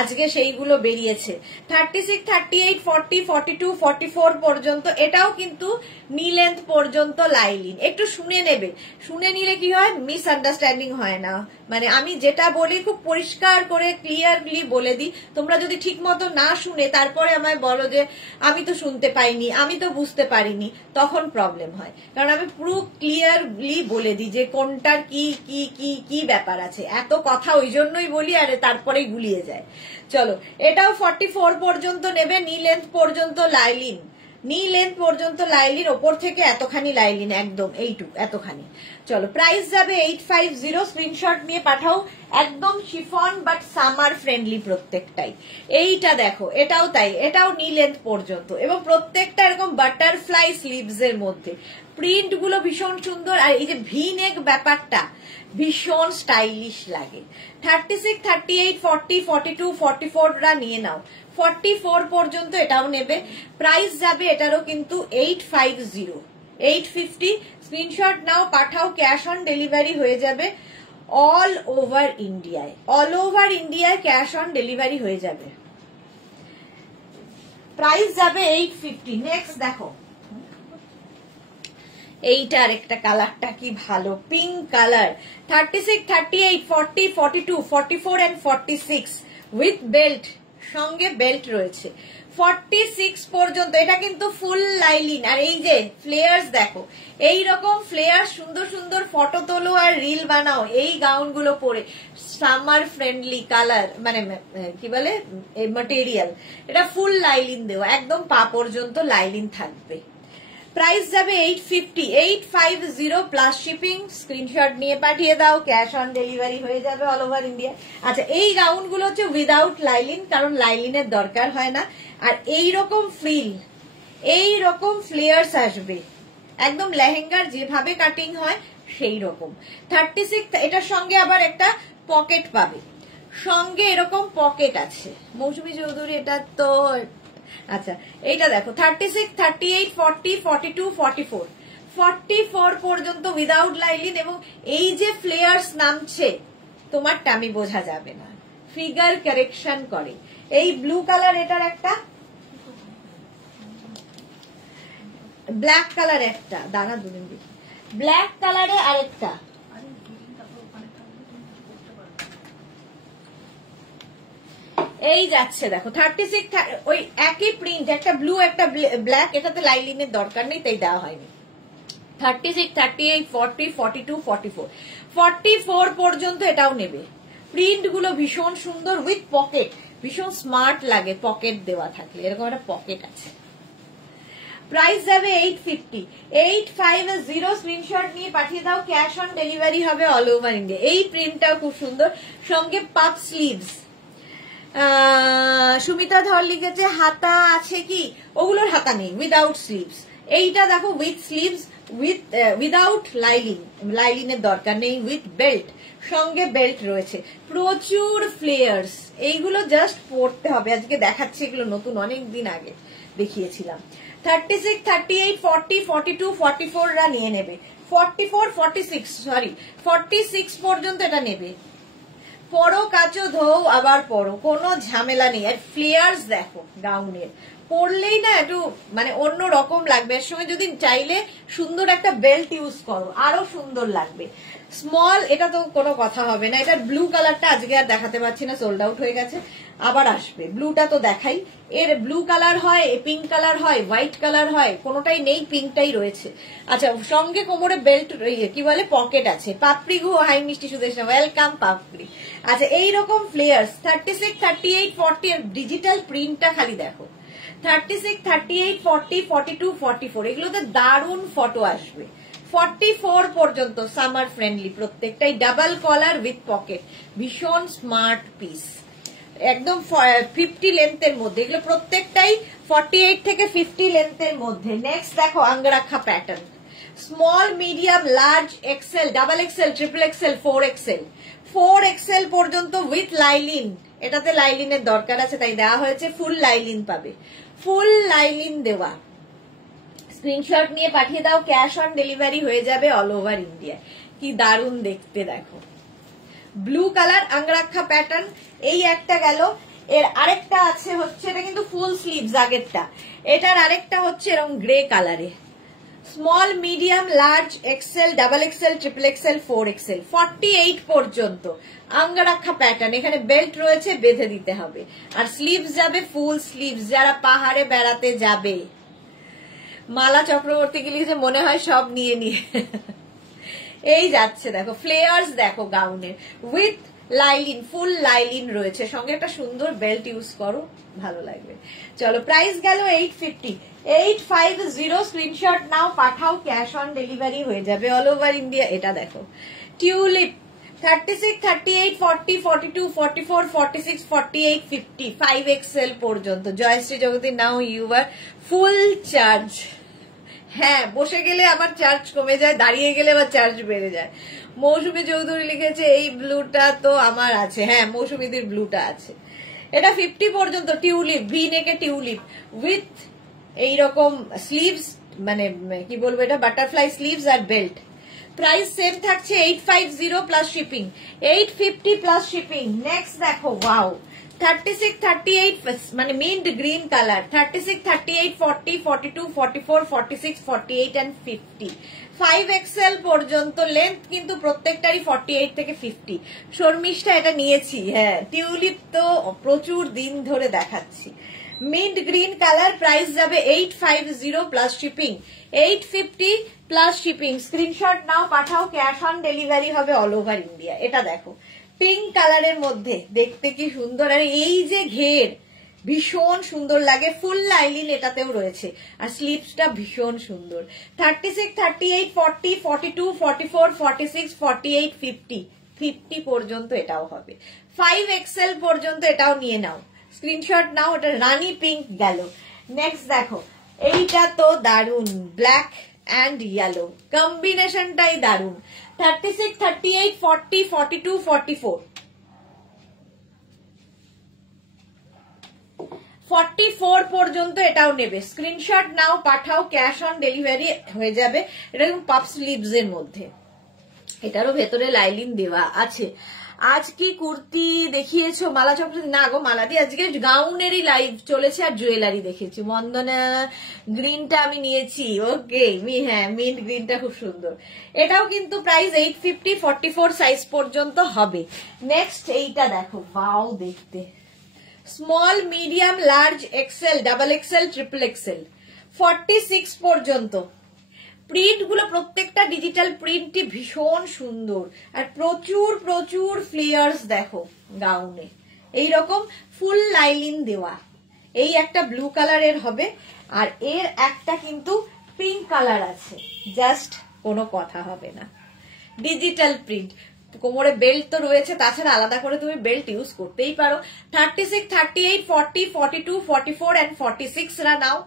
আজকে সেইগুলো বেরিয়েছে। 36, 38, 40, 42, 44 পর্যন্ত এটাও কিন্তু নি লেন্থ পর্যন্ত লাইলিন। একটু শুনে নেবে, শুনে নিলে কি হয়, মিসআন্ডারস্ট্যান্ডিং হয় না। মানে আমি যেটা বলি খুব পরিষ্কার করে ক্লিয়ারলি বলে দিই, তোমরা যদি ঠিক মতো না শুনে তারপরে আমায় বলো যে আমি তো শুনতে পাইনি, আমি তো বুঝতে পারিনি, তখন প্রবলেম হয়। কারণ আমি পুরো ক্লিয়ারলি বলে দিই যে কোনটার কি কি কি কি ব্যাপার আছে। এত কথা ওই জন্যই বলি, আর তারপরেই গুলিয়ে যায়। চলো, এটাও 44 পর্যন্ত নেবে, নি লেন্থ পর্যন্ত লাইলিন, নি লেন্থ পর্যন্ত লাইলিন, ওপর থেকে এতখানি লাইলিন, একদম এইটুকু এতখানি। চলো, প্রাইস যাবে 850, স্ক্রিনশট নিয়ে পাঠাও। একদম শিফন বাট সামার ফ্রেন্ডলি প্রত্যেকটাই। এইটা দেখো, এটাও তাই, এটাও নি লেন্থ পর্যন্ত, এবং প্রত্যেকটা এরকম বাটারফ্লাই স্লিভস এর মধ্যে। প্রিন্ট গুলো ভীষণ সুন্দর, আর এই যে ভি নেক ব্যাপারটা ভীষণ স্টাইলিশ লাগে। 36, 38, 40, 42, 44 রা নিয়ে নাও, 44 পর্যন্ত এটাও নেবে। প্রাইস যাবে এটারও কিন্তু 850, 850। স্ক্রিনশট নাও, পাঠাও, ক্যাশ অন ডেলিভারি হয়ে যাবে অল ওভার ইন্ডিয়ায়, অল ওভার ইন্ডিয়ায় ক্যাশ অন ডেলিভারি হয়ে যাবে। প্রাইস যাবে 850। নেক্সট দেখো, এইটা আরেকটা কালারটা কি ভালো, pink colour. 36, 38, 40, 42, 44 and 46 with belt, সঙ্গে বেল্ট রয়েছে। 46 পর্যন্ত এটা কিন্তু ফুল লাইলিন। আর এই যে ফ্লেয়ার্স দেখো, এই রকম ফ্লেয়ার, সুন্দর সুন্দর ফটো তোলো আর রিল বানাও এই গাউন গুলো পরে। সামার ফ্রেন্ডলি কালার, মানে কি বলে ম্যাটেরিয়াল, এটা ফুল লাইলিন দেওয়া, একদম পা পর্যন্ত লাইলিন থাকবে। প্রাইস যাবে 850, 850 প্লাস শিপিং। স্ক্রিনশট নিয়ে পাঠিয়ে দাও, ক্যাশ অন ডেলিভারি হয়ে যাবে অল ওভার ইন্ডিয়া। আচ্ছা, এই গাউন গুলো হচ্ছে উইদাউট লাইলিন, কারণ লাইলিনের দরকার হয় না। আর এইরকম ফ্রিল, এইরকম ফ্লেয়ার্স আসবে, একদম লেহেঙ্গার যেভাবে কাটিং হয় সেই রকম। 36, এটার সঙ্গে আবার একটা পকেট পাবে, সঙ্গে এরকম পকেট আছে। মৌসুমী চৌধুরী, এটা তো আচ্ছা, এইটা দেখো 36, 38, 40, 42, 44, 44 পর্যন্ত উইদাউট লাইলিন। এবং এই যে ফ্লেয়ার্স নামছে, তোমারটা আমি বোঝা যাবে না, ফিগার কারেকশন করে। এই ব্লু কালার, এটার একটা ব্ল্যাক কালার, একটা দানা দুদিন দেখি, ব্ল্যাক কালারে আরেকটা, এই যাচ্ছে দেখো 36, ওই একই প্রিন্ট, একটা ব্লু একটা ব্ল্যাক, এটাতে লাইলিনের দরকার নেই তাই দেওয়া হয়নি। 36, 38, 40, 42, 44, 44 পর্যন্ত এটাও নেবে। প্রিন্ট গুলো ভীষণ সুন্দর উইথ পকেট, ভীষণ স্মার্ট লাগে পকেট দেওয়া থাকলে, এরকম একটা পকেট আছে। প্রাইস যাবে 850, 850। স্ক্রিনশট নিয়ে পাঠিয়ে দাও, ক্যাশ অন ডেলিভারি হবে অল ওভার ইন্ডিয়া। এই প্রিন্টটাও খুব সুন্দর, সঙ্গে পাফ স্লিভস। সুমিতা ধর লিখেছে হাতা আছে কি, ওগুলোর হাতা নেই, উইদাউট স্লিভস। এইটা দেখো উইথ স্লিভস, উইদাউট লাইলিন, লাইলিনের দরকার নেই, উইথ বেল্ট, সঙ্গে বেল্ট রয়েছে, প্রচুর ফ্লেয়ার্স। এইগুলো জাস্ট পরতে হবে, আজকে দেখাচ্ছি, এগুলো নতুন, অনেক দিন আগে দেখিয়েছিলাম। 36, 38, 40, 42, 44 রা নিয়ে নেবে। 44, 46, সরি 46 পর্যন্ত এটা নেবে। পরো, কাচো, ধোও, আবার পরো, কোনো ঝামেলা নেই। আর ফ্লেয়ার্স দেখো গাউনের, পরলেই না একটু মানে অন্য রকম লাগবে। এর সঙ্গে যদি চাইলে সুন্দর একটা বেল্ট ইউজ করো, আরো সুন্দর লাগবে। স্মল, এটা তো কোনো কথা হবে না। এটার ব্লু কালারটা আজকে আর দেখাতে পারছি না, সোল্ড আউট হয়ে গেছে, আবার আসবে। ব্লুটা তো দেখাই, এর ব্লু কালার হয়, পিঙ্ক কালার হয়, হোয়াইট কালার হয়, কোনোটাই নেই, পিঙ্কটাই রয়েছে। আচ্ছা, সঙ্গে কোমরে বেল্ট, কি বলে পকেট আছে। পাপড়ি গু, হাই মিষ্টি সুদেশনা, ওয়েলকাম পাপড়ি। আচ্ছা, এইরকম ফ্লেয়ার্স 36, 38, 40 এর ডিজিটাল প্রিন্টটা খালি দেখো। 36, 38, 40, 42, 44 এগুলোতে দারুণ ফটো আসবে। 44 পর্যন্ত সামার ফ্রেন্ডলি, প্রত্যেকটাই ডাবল কলার উইথ পকেট, ভীষণ স্মার্ট পিস, একদম 50 লেন্থের মধ্যে। এগুলো প্রত্যেকটাই 48 থেকে 50 লেন্থের মধ্যে। নেক্সট দেখো angrakha pattern, small, medium, large, XL, double XL, triple XL, 4XL, 4XL পর্যন্ত উইথ লাইলিন। এটাতে লাইলিনের দরকার আছে তাই দেওয়া হয়েছে, ফুল লাইলিন পাবে, ফুল লাইলিন দেওয়া। স্ক্রিনশট নিয়ে পাঠিয়ে দাও, ক্যাশ অন ডেলিভারি হয়ে যাবে অল ওভার ইন্ডিয়া। কি দারুণ দেখতে দেখো। ব্লু কালার আঙ্গরাক্ষা প্যাটার্ন, এই একটা গেল। এর আরেকটা আছে হচ্ছে, এটা কিন্তু ফুল স্লিভস আগেরটা, এটার আরেকটা হচ্ছে এরকম গ্রে কালারে। Small, medium, large, XL, double XL, triple XL, 4XL 48 পর্যন্ত আঙ্গরাক্ষা প্যাটার্ন। এখানে বেল্ট রয়েছে, বেঁধে দিতে হবে। আর স্লিভস যাবে ফুল স্লিভস, যারা পাহাড়ে বেড়াতে যাবে। মালা চক্রবর্তী গেলে যে মনে হয় সব নিয়ে নিয়ে এই যাচ্ছে দেখো। ফ্লেয়ার্স দেখো গাউনের, উইথ লাইলিন, ফুল লাইলিন রয়েছে, সঙ্গে একটা সুন্দর বেল্ট ইউজ করো, ভালো লাগবে। চলো, প্রাইস গেল 850, 850। স্ক্রিনশট নাও, পাঠাও, ক্যাশ অন ডেলিভারি হয়ে যাবে অল ওভার ইন্ডিয়া। এটা দেখো টিউলিপ, 36, 38, 40, 42, 44, 46, 48, 50, 5XL পর্যন্ত। Joyshree Jagati, now you are full charge. হ্যাঁ, বসে গেলে আমার চার্জ কমে যায়, দাঁড়িয়ে গেলে আবার চার্জ বেড়ে যায়। মৌসুমী চৌধুরী লিখেছে এই ব্লুটা তো আমার আছে। হ্যাঁ, মৌসুমীদের ব্লুটা আছে। এটা 50 পর্যন্ত। টিউলিপ, ভি নেকে টিউলিপ, উইথ এইরকম স্লিভস, মানে কি বলবো, এটা বাটারফ্লাই স্লিভস আর বেল্ট। প্রাইস সেম থাকছে 850 plus shipping, 850 plus shipping. Next দেখো, ওয়াও, 36, 38, মানে mint green colour, 36, 38, 40, 42, 44, 46, 48 and 50, 5XL পর্যন্ত লেন্থ, কিন্তু প্রত্যেকটারই 48 থেকে 50। শর্মিষ্ঠা এটা নিয়েছি। হ্যাঁ, টিউলিপ তো প্রচুর দিন ধরে দেখাচ্ছি। মিন্ট গ্রিন কালার, প্রাইস যাবে 850 plus shipping, 850 plus shipping. Screenshot নাও, পাঠাও, ক্যাশ অন ডেলিভারি হবে অল ওভার ইন্ডিয়া। এটা দেখো পিঙ্ক কালারের মধ্যে, দেখতে কি সুন্দর। আর এই যে ঘের, ভীষণ সুন্দর লাগে। ফুল লাইলিন এটাতেও রয়েছে, আর স্লিভসটা ভীষণ সুন্দর। 36, 38, 40, 42, 44, 46, 48, 50, 50 পর্যন্ত এটাও হবে। 5XL পর্যন্ত এটাও নিয়ে নাও, স্ক্রিনশট নাও। এটা রানী পিঙ্ক গেল। নেক্সট দেখো, এইটা তো দারুন, ব্ল্যাক অ্যান্ড ইয়েলো কম্বিনেশনটাই দারুন। 36, 38, 40, 42, 44, 44 পর্যন্ত এটাও নেবে। স্ক্রিনশট নাও, পাঠাও, ক্যাশ অন ডেলিভারি হয়ে যাবে। এটা কিন্তু পাফ স্লিভস এর মধ্যে, এটারও ভেতরে লাইলিন দেওয়া আছে। আজ কি কুর্তি দেখিয়েছো মালা চক্রবর্তী? না গো মালাদি, আজকে গাউনেরই লাইভ চলেছে আর জুয়েলারি দেখেছি। বন্দনা গ্রিনটা আমি নিয়েছি। ওকে, হ্যাঁ, মিন্ট গ্রিনটা খুব সুন্দর। এটাও কিন্তু প্রাইস 850, 44 সাইজ পর্যন্ত হবে। নেক্সট এইটা দেখো, ওয়াও দেখতে। Small, medium, large, XL, double XL, triple XL, 46 পর্যন্ত। প্রিন্ট গুলো প্রত্যেকটা ডিজিটাল প্রিন্টই ভীষণ সুন্দর, আর প্রচুর প্রচুর ফ্লেয়ার্স দেখো গাউনে। এইরকম ফুল লাইলিন দেওয়া। এই একটা ব্লু কালারের হবে, আর এর একটা কিন্তু পিঙ্ক কালার আছে। জাস্ট কোনো কথা হবে না, ডিজিটাল প্রিন্ট। কোমরে বেল্ট তো রয়েছে, তাছাড়া আলাদা করে তুমি বেল্ট ইউজ করতেই পারো। 36, 38, 40, 42, 44 and 46 রা নাও।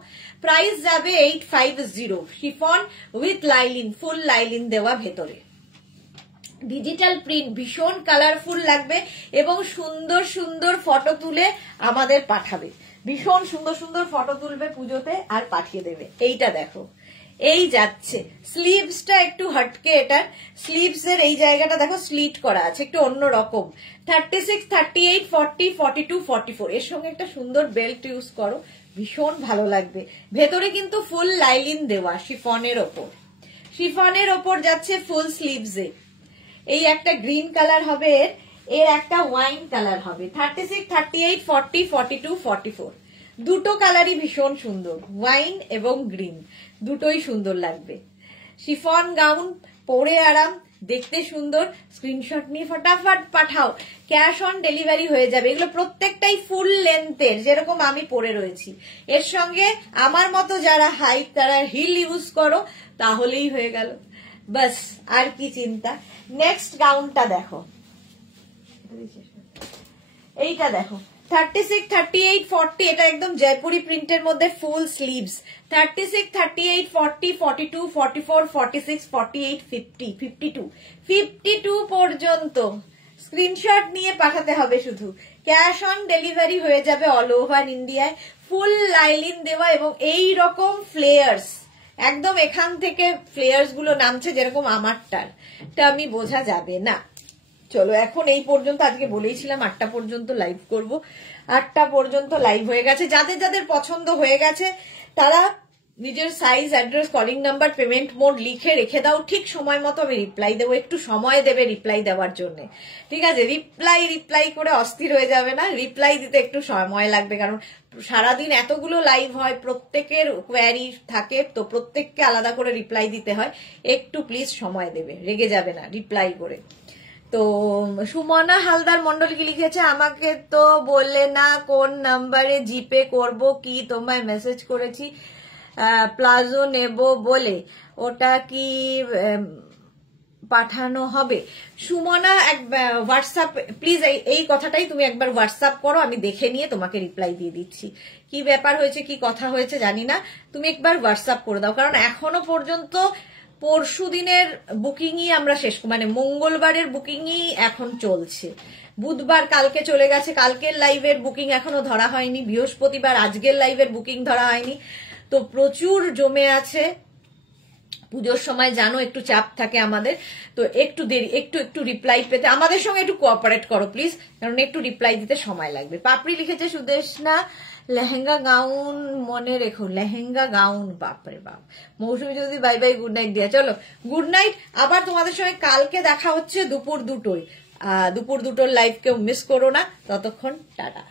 প্রাইস যাবে 850। Chiffon with lining, full lining দেওয়া ভেতরে। ডিজিটাল প্রিন্ট, ভীষণ কালারফুল লাগবে এবং সুন্দর সুন্দর ফটো তুলে আমাদের পাঠাবে। ভীষণ সুন্দর সুন্দর ফটো তুলবে পুজোতে আর পাঠিয়ে দেবে। এইটা দেখো, এই যাচ্ছে। স্লিভসটা একটু হটকে, এটার স্লিভস এর এই জায়গাটা দেখো স্লিট করা আছে, একটু অন্যরকম। 36, 38, 40, 42, 44, এর সঙ্গে একটা সুন্দর বেল্ট ইউজ করো, ভীষণ ভালো লাগবে। ভেতরে কিন্তু ফুল লাইলিন দেওয়া, শিফনের ওপর। শিফনের ওপর যাচ্ছে ফুল স্লিভসে। এই একটা গ্রিন কালার হবে, এর একটা ওয়াইন কালার হবে। 36, 38, 40, 42, 44, দুটো কালারই ভীষণ সুন্দর, ওয়াইন এবং গ্রিন, দুটোই সুন্দর লাগবে। শিফন গাউন, পরে আরাম, দেখতে সুন্দর। স্ক্রিনশট নিয়ে ফটাফট পাঠাও, ক্যাশ অন ডেলিভারি হয়ে যাবে। এগুলো প্রত্যেকটাই ফুল লেন্থের, যেরকম আমি পরে রয়েছি। এর সঙ্গে আমার মতো যারা হাইট, তারা হিল ইউজ করো, তাহলেই হয়ে গেল, বাস, আর কি চিন্তা। নেক্সট গাউনটা দেখো, এইটা দেখো। 36, 38, 40, এটা একদম জয়পুরি প্রিন্টের মধ্যে ফুল স্লিভস। 36, 38, 40, 42, 44, 46, 48, 50, 52, 52 পর্যন্ত। স্ক্রিনশট নিয়ে পাঠাতে হবে শুধু, ক্যাশ অন ডেলিভারি হয়ে যাবে অল ওভার ইন্ডিয়ায়। ফুল লাইলিন দেওয়া এবং এই রকম ফ্লেয়ার্স, একদম এখান থেকে ফ্লেয়ার্স গুলো নামছে, যেরকম আমারটার, তা আমি বোঝা যাবে না। চলো এখন এই পর্যন্ত, আজকে বলেইছিলাম 8টা পর্যন্ত লাইভ করব, 8টা পর্যন্ত লাইভ হয়ে গেছে। যাদের যাদের পছন্দ হয়ে গেছে তারা নিজের size, address, calling number, payment mode লিখে রেখে দাও, ঠিক সময় মতো আমি রিপ্লাই দেবো। একটু সময় দেবে রিপ্লাই দেওয়ার জন্য, ঠিক আছে? রিপ্লাই করে অস্থির হয়ে যাবে না, রিপ্লাই দিতে একটু সময় লাগবে, কারণ সারাদিন এতগুলো লাইভ হয়, প্রত্যেকের কোয়ারি থাকে, তো প্রত্যেককে আলাদা করে রিপ্লাই দিতে হয়। একটু প্লিজ সময় দেবে, রেগে যাবে না রিপ্লাই করে। তো সুমনা হালদার মন্ডল কি লিখেছে, আমাকে তো বললে না কোন নাম্বারে জিপে করব, কি তোমায় মেসেজ করেছি প্লাজো নেব বলে, ওটা কি পাঠানো হবে? সুমনা হোয়াটসঅ্যাপ প্লিজ, এই কথাটাই তুমি একবার হোয়াটসঅ্যাপ করো, আমি দেখে নিয়ে তোমাকে রিপ্লাই দিয়ে দিচ্ছি। কি ব্যাপার হয়েছে, কি কথা হয়েছে জানি না, তুমি একবার হোয়াটসঅ্যাপ করে দাও, কারণ এখনো পর্যন্ত পরশু দিনের বুকিংই আমরা শেষ, মানে মঙ্গলবারের বুকিংই এখন চলছে। বুধবার কালকে চলে গেছে, কালকের লাইভের বুকিং এখনো ধরা হয়নি, বৃহস্পতিবার আজকের লাইভের বুকিং ধরা হয়নি, তো প্রচুর জমে আছে। পুজোর সময় জানো একটু চাপ থাকে আমাদের, তো একটু দেরি, একটু রিপ্লাই পেতে আমাদের সঙ্গে একটু কোঅপারেট করো প্লিজ, কারণ একটু রিপ্লাই দিতে সময় লাগবে। পাপড়ি লিখেছে সুদেশনা লেহেঙ্গা গাউন, মনে রেখো লেহেঙ্গা গাউন, বাপরে বাপ। মৌসুমী যদি বাই বাই, গুড নাইট দিয়া, চলো গুড নাইট। আবার তোমাদের সঙ্গে কালকে দেখা হচ্ছে দুপুর 2টোয়, দুপুর 2টোর লাইভ কেউ মিস করো না, ততক্ষণ টাটা।